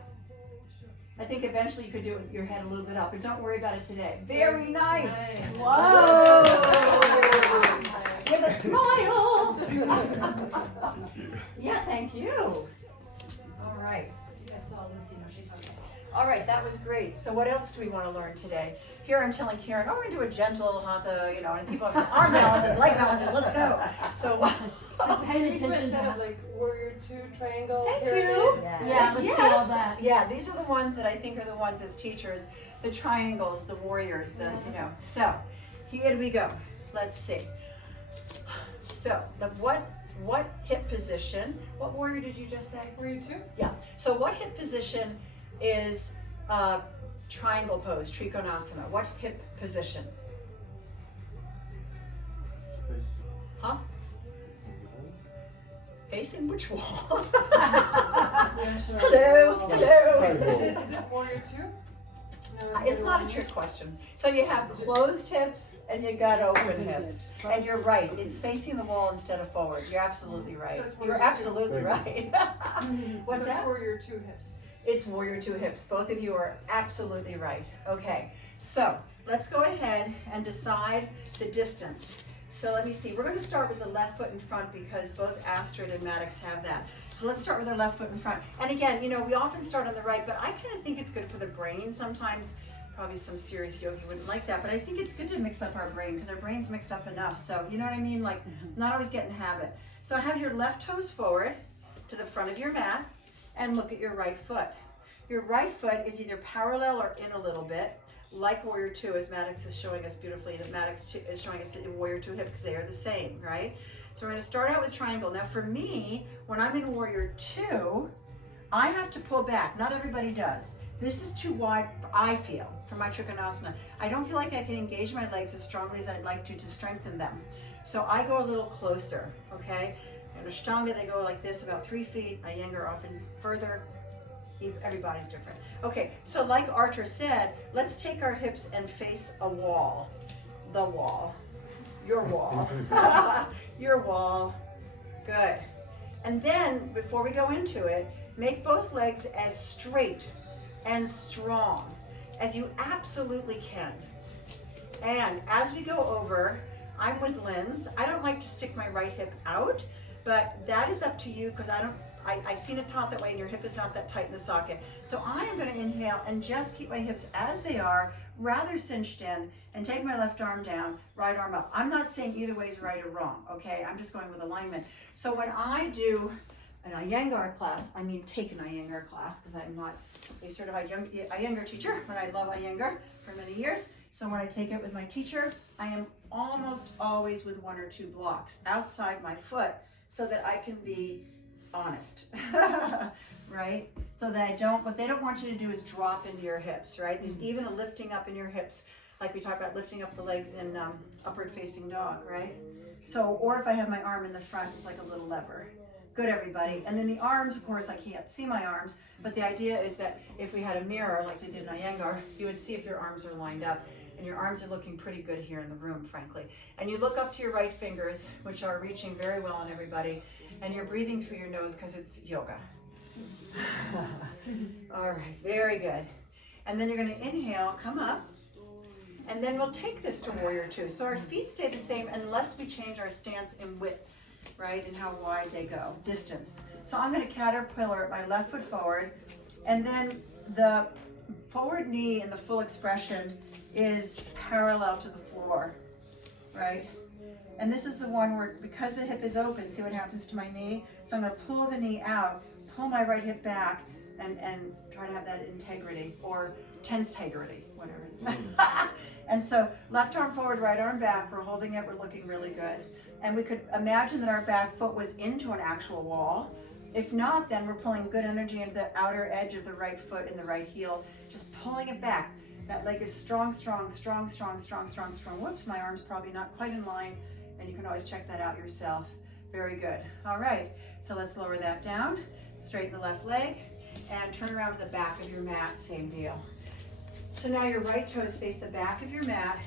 I think eventually you could do it with your head a little bit up, but don't worry about it today. Very nice. Whoa! With a smile. Yeah, thank you. All right. You guys saw Lucy. No, she's okay. All right, that was great. So what else do we want to learn today? Here I'm telling Karen, oh, we're going to do a gentle hatha, you know, and people have arm balances, leg balances, let's go. So, Pay We do attention a set to of like warrior two, triangle, Thank pyramid. you. Yeah, let's do all that. Yeah, these are the ones that I think are the ones as teachers, the triangles, the warriors, the, you know. So, here we go. Let's see. So, what hip position, what warrior did you just say? Warrior two? Yeah. So what hip position is triangle pose, Trikonasana? What hip position? Huh? Facing which wall? Hello, hello. Is it warrior two? No, It's not a trick question. So you have closed hips and you got open hips. And you're right, it's facing the wall instead of forward. You're absolutely right. So it's You're warrior two. absolutely right. What's So that? it's warrior two hips. It's warrior two hips. Both of you are absolutely right. Okay, so let's go ahead and decide the distance. So let me see, we're going to start with the left foot in front because both Astrid and Maddox have that. So let's start with our left foot in front. And again, you know, we often start on the right, but I kind of think it's good for the brain. Sometimes probably some serious yogi wouldn't like that, but I think it's good to mix up our brain because our brain's mixed up enough. So you know what I mean? Like not always get in the habit. So have your left toes forward to the front of your mat and look at your right foot. Your right foot is either parallel or in a little bit, like warrior two, as Maddox is showing us beautifully, that Maddox is showing us the warrior two hip because they are the same, right? So we're going to start out with triangle. Now for me, when I'm in warrior two, I have to pull back. Not everybody does. This is too wide, I feel, for my Trikonasana. I don't feel like I can engage my legs as strongly as I'd like to strengthen them. So I go a little closer, okay? In Ashtanga, they go like this, about 3 feet. Iyengar often further. Everybody's different. Okay, so like Archer said, let's take our hips and face a wall. The wall. Your wall. Your wall. Good. And then, before we go into it, make both legs as straight and strong as you absolutely can. And as we go over, I'm with Lynn's. I don't like to stick my right hip out, but that is up to you because I've seen it taught that way and your hip is not that tight in the socket. So I am going to inhale and just keep my hips as they are, rather cinched in, and take my left arm down, right arm up. I'm not saying either way is right or wrong, okay? I'm just going with alignment. So when I do an Iyengar class, I mean take an Iyengar class because I'm not a certified Iyengar teacher, but I love Iyengar for many years. So when I take it with my teacher, I am almost always with 1 or 2 blocks outside my foot so that I can be honest, right? So that I don't, what they don't want you to do is drop into your hips, right? There's even a lifting up in your hips, like we talked about lifting up the legs in upward facing dog, right? So, or if I have my arm in the front, it's like a little lever. Good, everybody. And then the arms, of course, I can't see my arms, but the idea is that if we had a mirror like they did in Iyengar, you would see if your arms are lined up. And your arms are looking pretty good here in the room, frankly. And you look up to your right fingers, which are reaching very well on everybody, and you're breathing through your nose because it's yoga. All right, very good. And then you're going to inhale, come up, and then we'll take this to warrior 2. So our feet stay the same unless we change our stance in width, right, and how wide they go, distance. So I'm going to caterpillar my left foot forward, and then the forward knee in the full expression is parallel to the floor, right? And this is the one where, because the hip is open, see what happens to my knee? So I'm going to pull the knee out, pull my right hip back, and try to have that integrity, or tense-tegrity, whatever. And so left arm forward, right arm back, we're holding it, we're looking really good. And we could imagine that our back foot was into an actual wall. If not, then we're pulling good energy into the outer edge of the right foot and the right heel, just pulling it back. That leg is strong, strong, strong, strong, strong, strong, strong. Whoops, my arm's probably not quite in line, and you can always check that out yourself. Very good. All right, so let's lower that down, straighten the left leg, and turn around to the back of your mat, same deal. So now your right toes face the back of your mat.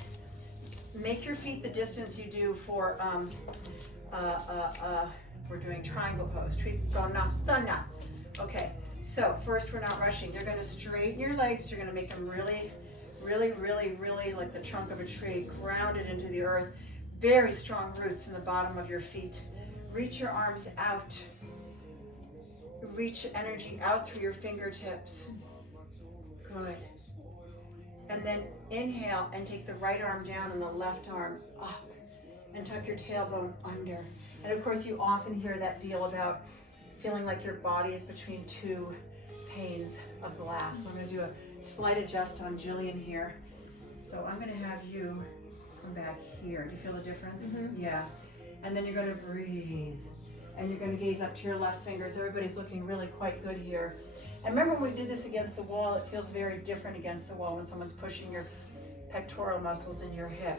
Make your feet the distance you do for, we're doing triangle pose, Trikonasana. Okay, so first we're not rushing. You're gonna straighten your legs. You're gonna make them really, really, really, really like the trunk of a tree, grounded into the earth. Very strong roots in the bottom of your feet. Reach your arms out. Reach energy out through your fingertips. Good. And then inhale and take the right arm down and the left arm up. And tuck your tailbone under. And of course you often hear that deal about feeling like your body is between 2 panes of glass. So I'm going to do a slight adjust on Jillian here. So I'm going to have you come back here. Do you feel the difference? Mm-hmm. Yeah. And then you're going to breathe. And you're going to gaze up to your left fingers. Everybody's looking really quite good here. And remember when we did this against the wall, it feels very different against the wall when someone's pushing your pectoral muscles in your hip,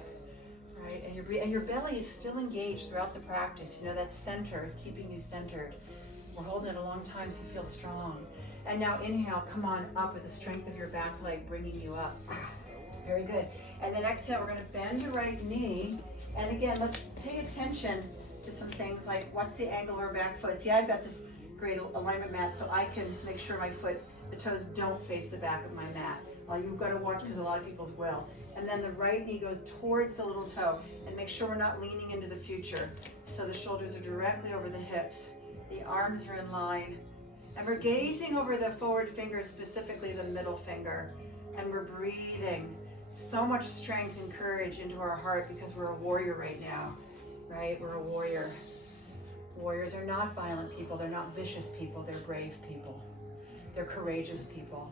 right? And your belly is still engaged throughout the practice. You know, that center is keeping you centered. We're holding it a long time so you feel strong. And now inhale, come on up with the strength of your back leg, bringing you up. Very good. And then exhale, we're going to bend the right knee. And again, let's pay attention to some things like what's the angle of our back foot. See, I've got this great alignment mat so I can make sure my foot, the toes don't face the back of my mat. Well, you've got to watch because a lot of people's will. And then the right knee goes towards the little toe, and make sure we're not leaning into the future. So the shoulders are directly over the hips. The arms are in line. And we're gazing over the forward fingers, specifically the middle finger. And we're breathing so much strength and courage into our heart because we're a warrior right now, right? We're a warrior. Warriors are not violent people. They're not vicious people. They're brave people. They're courageous people.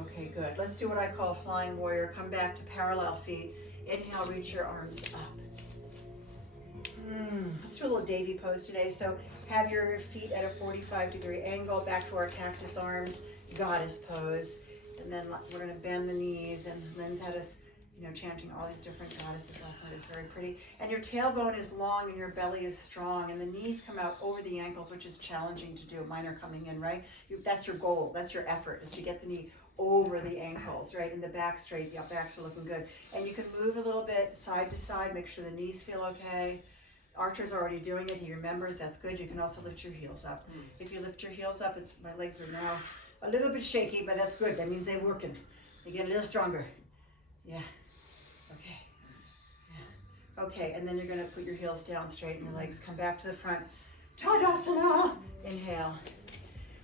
Okay, good. Let's do what I call flying warrior. Come back to parallel feet. Inhale, reach your arms up. Let's do a little Davy pose today. So have your feet at a 45-degree angle, back to our cactus arms, goddess pose. And then we're going to bend the knees, and Lynn's had us, you know, chanting all these different goddesses last night. It's very pretty. And your tailbone is long and your belly is strong, and the knees come out over the ankles, which is challenging to do. Mine are coming in, right? That's your goal. That's your effort, is to get the knee over the ankles, right? And the back straight. The backs are looking good. And you can move a little bit side to side. Make sure the knees feel okay. Archer's already doing it. He remembers. That's good. You can also lift your heels up. If you lift your heels up, my legs are now a little bit shaky, but that's good. That means they're working. You get a little stronger. Yeah. Okay, and then you're gonna put your heels down, straighten your legs, come back to the front. Tadasana. Inhale.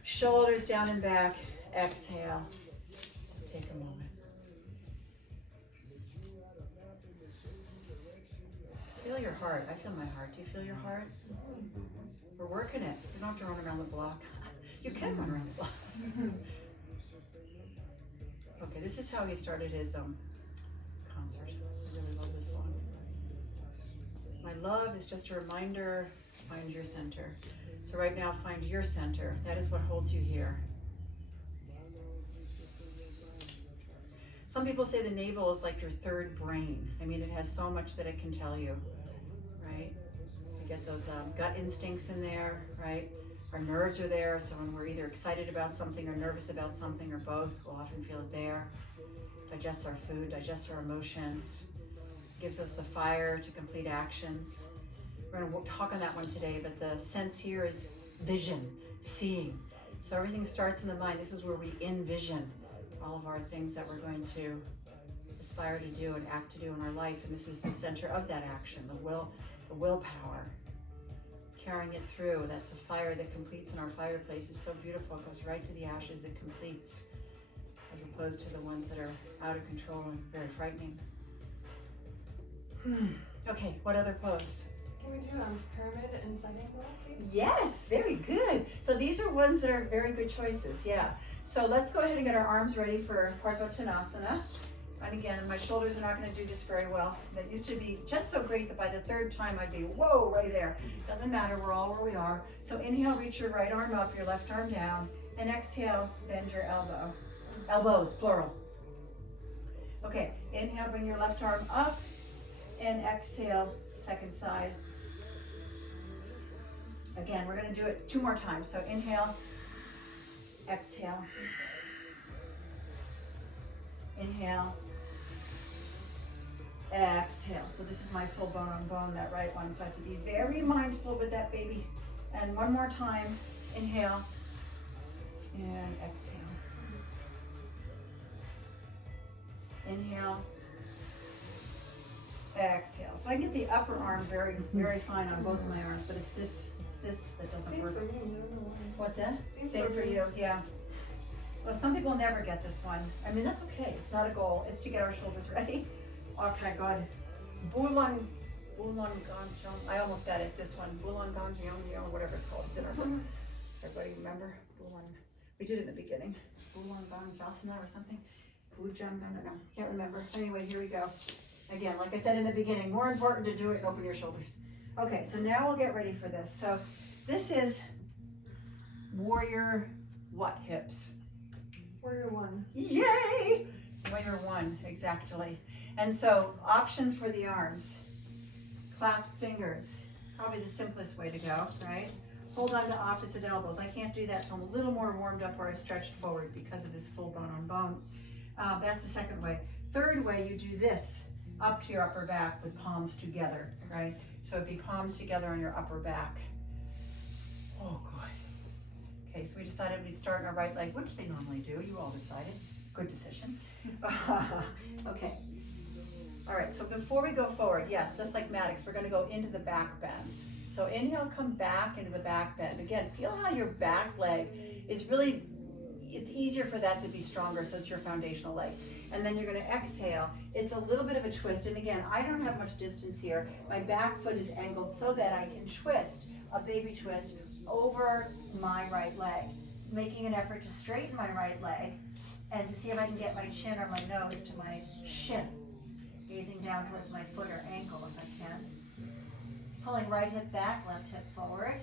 Shoulders down and back. Exhale. Take a moment. Feel your heart. I feel my heart. Do you feel your heart? We're working it. You don't have to run around the block. You can run around the block. Okay, this is how he started his concert. I really love this song. My love is just a reminder, find your center. So right now, find your center. That is what holds you here. Some people say the navel is like your third brain. I mean, it has so much that it can tell you, right? You get those gut instincts in there, right? Our nerves are there, so when we're either excited about something or nervous about something or both, we'll often feel it there. Digests our food, digests our emotions, gives us the fire to complete actions. We're going to talk on that one today, but the sense here is vision, seeing. So everything starts in the mind. This is where we envision all of our things that we're going to aspire to do and act to do in our life, and this is the center of that action, the willpower. Carrying it through, that's a fire that completes in our fireplace. Is so beautiful, it goes right to the ashes, it completes, as opposed to the ones that are out of control and very frightening. Okay, what other pose? Can we do pyramid and siding block, please? Yes, very good. So these are ones that are very good choices, yeah. So let's go ahead and get our arms ready for Parsvottanasana. And again, my shoulders are not going to do this very well. That used to be just so great that by the third time I'd be, whoa, right there. Doesn't matter, we're all where we are. So inhale, reach your right arm up, your left arm down. And exhale, bend your elbows, plural. Okay, inhale, bring your left arm up. And exhale, second side. Again, we're going to do it 2 more times. So inhale, exhale. Inhale. Exhale. So this is my full bone on bone, that right one. So I have to be very mindful with that, baby. And one more time. Inhale. And exhale. Inhale. Exhale. So I get the upper arm very, very fine on both of my arms, but it's this that doesn't Same work. for me, I don't know why. What's that? Same for for me. you, yeah. Well, some people never get this one. I mean, that's okay. It's not a goal. It's to get our shoulders ready. Okay, good. Bulan Ganjam. I almost got it. This one. Bulan Ganjam, whatever it's called. It's in our book. Everybody remember? Bulan. We did it in the beginning. Bulan Ganjasana or something. Bujan no. Can't remember. Anyway, here we go. Again, like I said in the beginning, more important to do it and open your shoulders. Okay, so now we'll get ready for this. So this is warrior what hips? Warrior 1. Yay! Warrior 1, exactly. And so options for the arms. Clasp fingers, probably the simplest way to go, right? Hold on to opposite elbows. I can't do that until I'm a little more warmed up or I've stretched forward because of this full bone on bone. That's the second way. Third way, you do this up to your upper back with palms together, right? So it'd be palms together on your upper back. Oh, good. Okay, so we decided we'd start in our right leg, which they normally do. You all decided. Good decision. Okay. All right, so before we go forward, yes, just like Maddox, we're going to go into the back bend. So inhale, come back into the back bend. Again, feel how your back leg is really, it's easier for that to be stronger, so it's your foundational leg. And then you're going to exhale. It's a little bit of a twist. And again, I don't have much distance here. My back foot is angled so that I can twist, a baby twist, over my right leg. Making an effort to straighten my right leg and to see if I can get my chin or my nose to my shin. Gazing down towards my foot or ankle if I can. Pulling right hip back, left hip forward.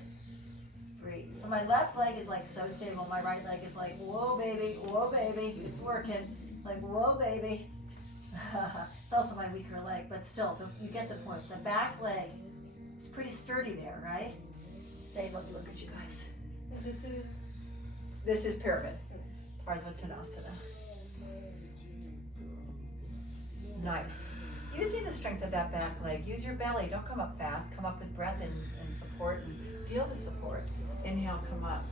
Breathe. So my left leg is like so stable. My right leg is like, whoa baby, it's working. Like, whoa baby. It's also my weaker leg, but still, you get the point. The back leg is pretty sturdy there, right? Stay, look at you guys. And This is pyramid. Parsvottanasana. Nice. Using the strength of that back leg, use your belly. Don't come up fast. Come up with breath and support and feel the support. Inhale, come up.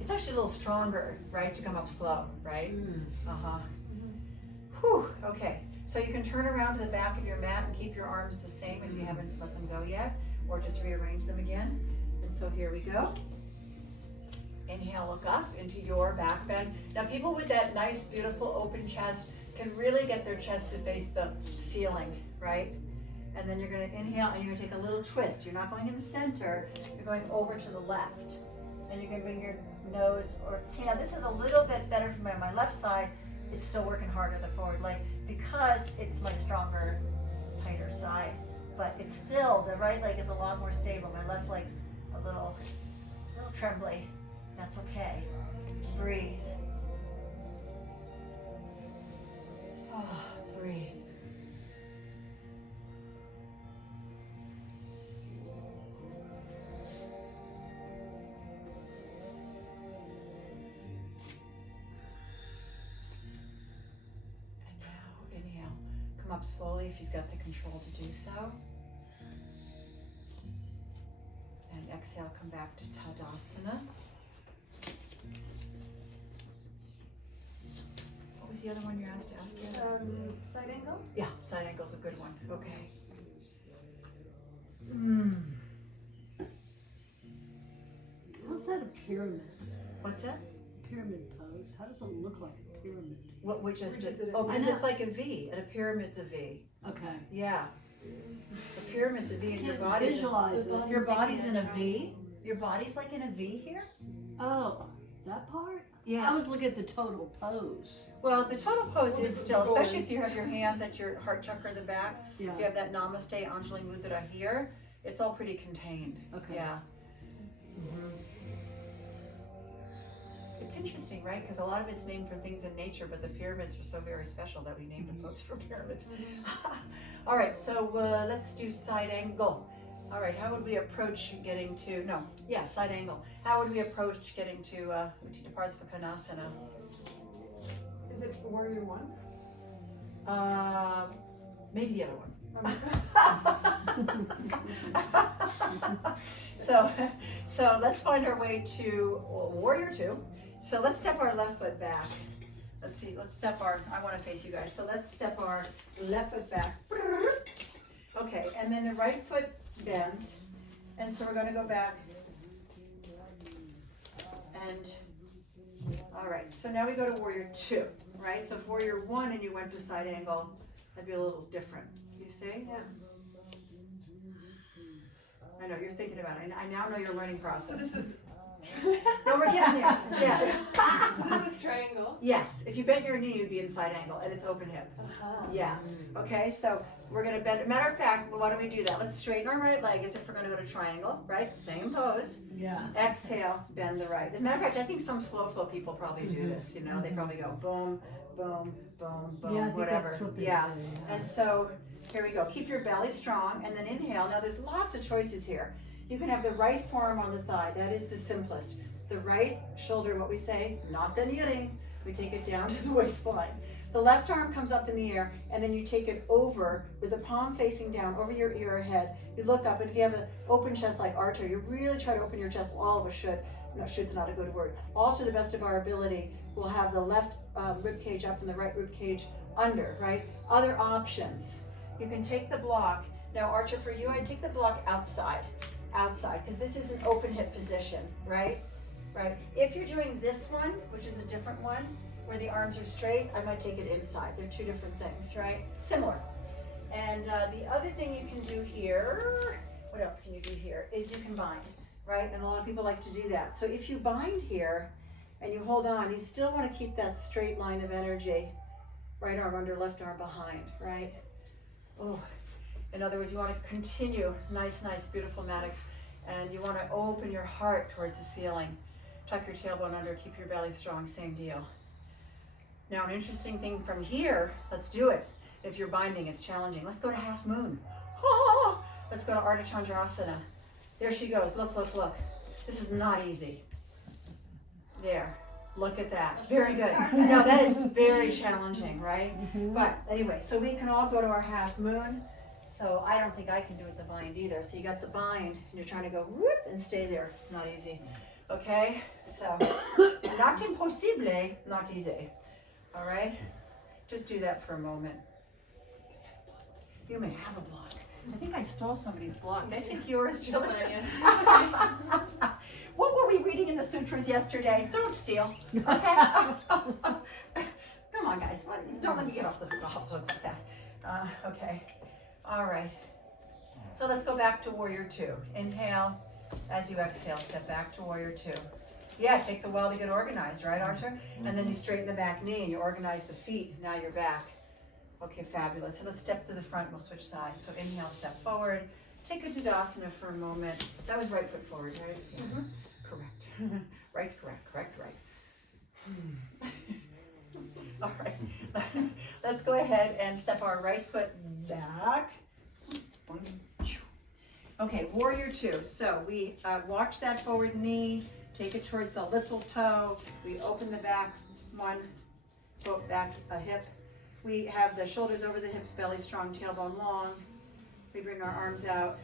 It's actually a little stronger, right, to come up slow, right? Uh-huh. Whew, okay. So you can turn around to the back of your mat and keep your arms the same if you haven't let them go yet, or just rearrange them again. And so here we go. Inhale, look up into your back bend. Now people with that nice, beautiful open chest can really get their chest to face the ceiling, right? And then you're gonna inhale and you're gonna take a little twist. You're not going in the center, you're going over to the left. And you're gonna bring your nose, or see now this is a little bit better for my left side. It's still working hard on the forward leg because it's my stronger, tighter side. But it's still, the right leg is a lot more stable. My left leg's a little trembly. That's okay. Breathe. Oh, breathe. And now inhale. Come up slowly if you've got the control to do so. And exhale, come back to Tadasana. What was the other one you asked to ask you? Side angle? Yeah, side angle's a good one. Okay. How's that a pyramid? What's that? Pyramid pose. How does it look like a pyramid? What, which is We just, just did it. oh, because I know. it's like a V, and a pyramid's a V. Okay. Yeah. The pyramid's a V, and your Can't body's visualize it. your body's in a V. Your body's like in a V here. Oh, that part? I Yeah. was looking at the total pose. Well, the total pose is still, especially if you have your hands at your heart chakra in the back. Yeah. If you have that Namaste Anjali Mudra here, it's all pretty contained. Okay. Yeah. It's interesting, right? Because a lot of it's named for things in nature, but the pyramids are so very special that we named the pose for pyramids. All right, so let's do side angle. All right, how would we approach getting to, side angle. How would we approach getting to Utthita Parsvakonasana? Is it warrior one? Maybe the other one. Okay. So let's find our way to warrior two. So let's step our left foot back. Let's see, I want to face you guys. So let's step our left foot back. Okay, and then the right foot bends. And so we're going to go back. And, all right, so now we go to warrior two, right? So if warrior one and you went to side angle, that'd be a little different. You see? Yeah. I know, you're thinking about it. I now know your learning So process. this was. No, we're getting there. Yeah. So this was triangle. Yes, if you bent your knee, you'd be in side angle, and it's open hip. Yeah. Okay, so we're gonna bend. Matter of fact, why don't we do that? Let's straighten our right leg as if we're gonna go to triangle, right? Same pose. Yeah. Exhale, bend the right. As a matter of fact, I think some slow flow people probably do this. You know, they probably go boom, boom, boom, boom, Yeah, I think whatever. that's what they Yeah. do, And so here we go. Keep your belly strong, and then inhale. Now there's lots of choices here. You can have the right forearm on the thigh. That is the simplest. The right shoulder, what we say, not the kneeling. We take it down to the waistline. The left arm comes up in the air, and then you take it over with the palm facing down over your ear or head. You look up, and if you have an open chest like Archer, you really try to open your chest. All of us should. No, should's not a good word. All to the best of our ability. We'll have the left rib cage up and the right rib cage under, right? Other options. You can take the block. Now, Archer, for you, I'd take the block outside, because this is an open hip position, right? Right. If you're doing this one, which is a different one, where the arms are straight, I might take it inside. They're two different things, right? Similar. And the other thing you can do here, what else can you do here, is you can bind, right? And a lot of people like to do that. So if you bind here and you hold on, you still want to keep that straight line of energy. Right arm under, left arm behind, right? Oh, in other words, you want to continue nice, beautiful Maddox, and you want to open your heart towards the ceiling. Tuck your tailbone under, keep your belly strong, same deal. Now an interesting thing from here, let's do it. If you're binding, it's challenging. Let's go to half moon. Oh, let's go to Ardha Chandrasana. There she goes, look. This is not easy. There, look at that, very good. No, that is very challenging, right? But anyway, so we can all go to our half moon. So I don't think I can do it the bind either. So you got the bind, and you're trying to go whoop and stay there. It's not easy. Okay, so not impossible, not easy. All right, just do that for a moment. You may have a block. I think I stole somebody's block. Did I take yours, Jill? Don't mind you. What were we reading in the sutras yesterday? Don't steal, okay? Come on, guys. Don't let me get off the hook with that. Okay. All right. So let's go back to warrior two. Inhale. As you exhale, step back to warrior two. Yeah, it takes a while to get organized, right, Archer? And then you straighten the back knee and you organize the feet. Now you're back. Okay, fabulous. So let's step to the front and we'll switch sides. So inhale, step forward. Take a Tadasana for a moment. That was right foot forward, right? Mm-hmm. Correct. Right, correct, right. All right. Let's go ahead and step our right foot back. Okay, warrior two. So we watch that forward knee, take it towards the little toe. We open the back one, foot back a hip. We have the shoulders over the hips, belly strong, tailbone long. We bring our arms out.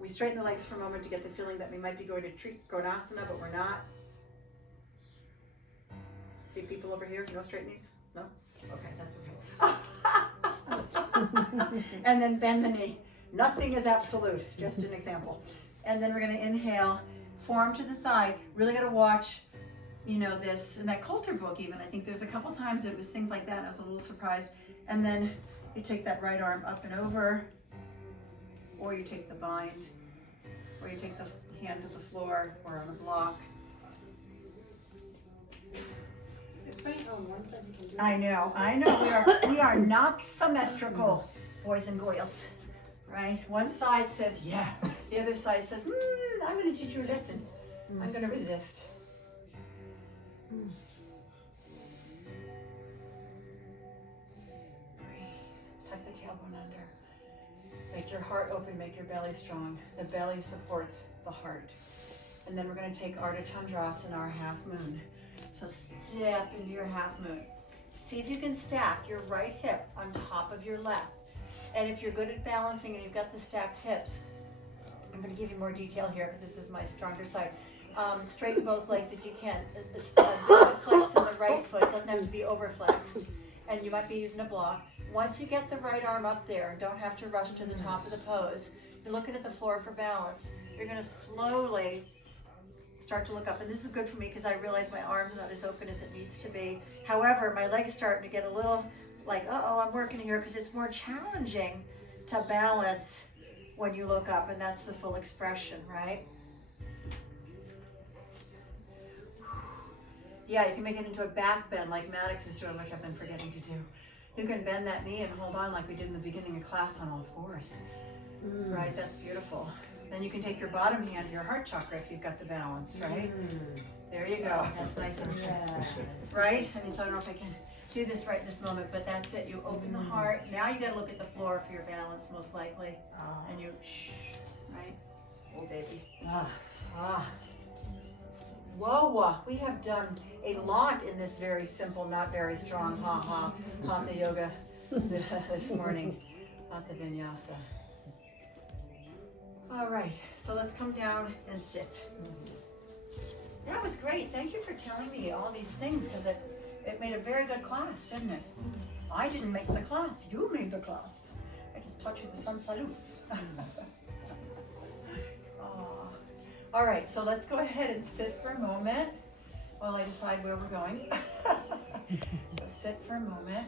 We straighten the legs for a moment to get the feeling that we might be going to Trikonasana, but we're not. Big people over here, no straight knees? No? Okay, that's okay. And then bend the knee. Nothing is absolute, just an example. And then we're gonna inhale, forearm to the thigh. Really gotta watch, you know, this, in that Coulter book even, I think there's a couple times it was things like that, and I was a little surprised. And then you take that right arm up and over, or you take the bind, or you take the hand to the floor, or on the block. It's funny how on one side you can do it. I know, we are not symmetrical, boys and girls, right? One side says, yeah, the other side says, I'm gonna teach you a lesson. I'm gonna resist. Breathe, tuck the tailbone under. Make your heart open, make your belly strong. The belly supports the heart. And then we're gonna take Ardha Chandrasana, our half moon. So step into your half moon. See if you can stack your right hip on top of your left. And if you're good at balancing and you've got the stacked hips, I'm going to give you more detail here because this is my stronger side. Straighten both legs if you can. A bit of flex in the right foot. It doesn't have to be overflexed. And you might be using a block. Once you get the right arm up there, don't have to rush to the top of the pose. You're looking at the floor for balance. You're going to slowly start to look up. And this is good for me because I realize my arms are not as open as it needs to be. However, my legs starting to get a little like, uh-oh, I'm working here because it's more challenging to balance when you look up, and that's the full expression, right? Yeah, you can make it into a back bend like Maddox is doing, which I've been forgetting to do. You can bend that knee and hold on like we did in the beginning of class on all fours. Right, that's beautiful. Then you can take your bottom hand to your heart chakra if you've got the balance, right? There you go. That's nice and right? I mean, so I don't know if I can do this right in this moment, but that's it. You open the heart. Now you got to look at the floor for your balance, most likely. And you, right? Oh, baby. Whoa, we have done a lot in this very simple, not very strong Hatha yoga this morning. Hatha vinyasa. All right, so let's come down and sit. That was great. Thank you for telling me all these things because it made a very good class, didn't it? I didn't make the class. You made the class. I just taught you the sun salutes. All right, so let's go ahead and sit for a moment while I decide where we're going. So sit for a moment.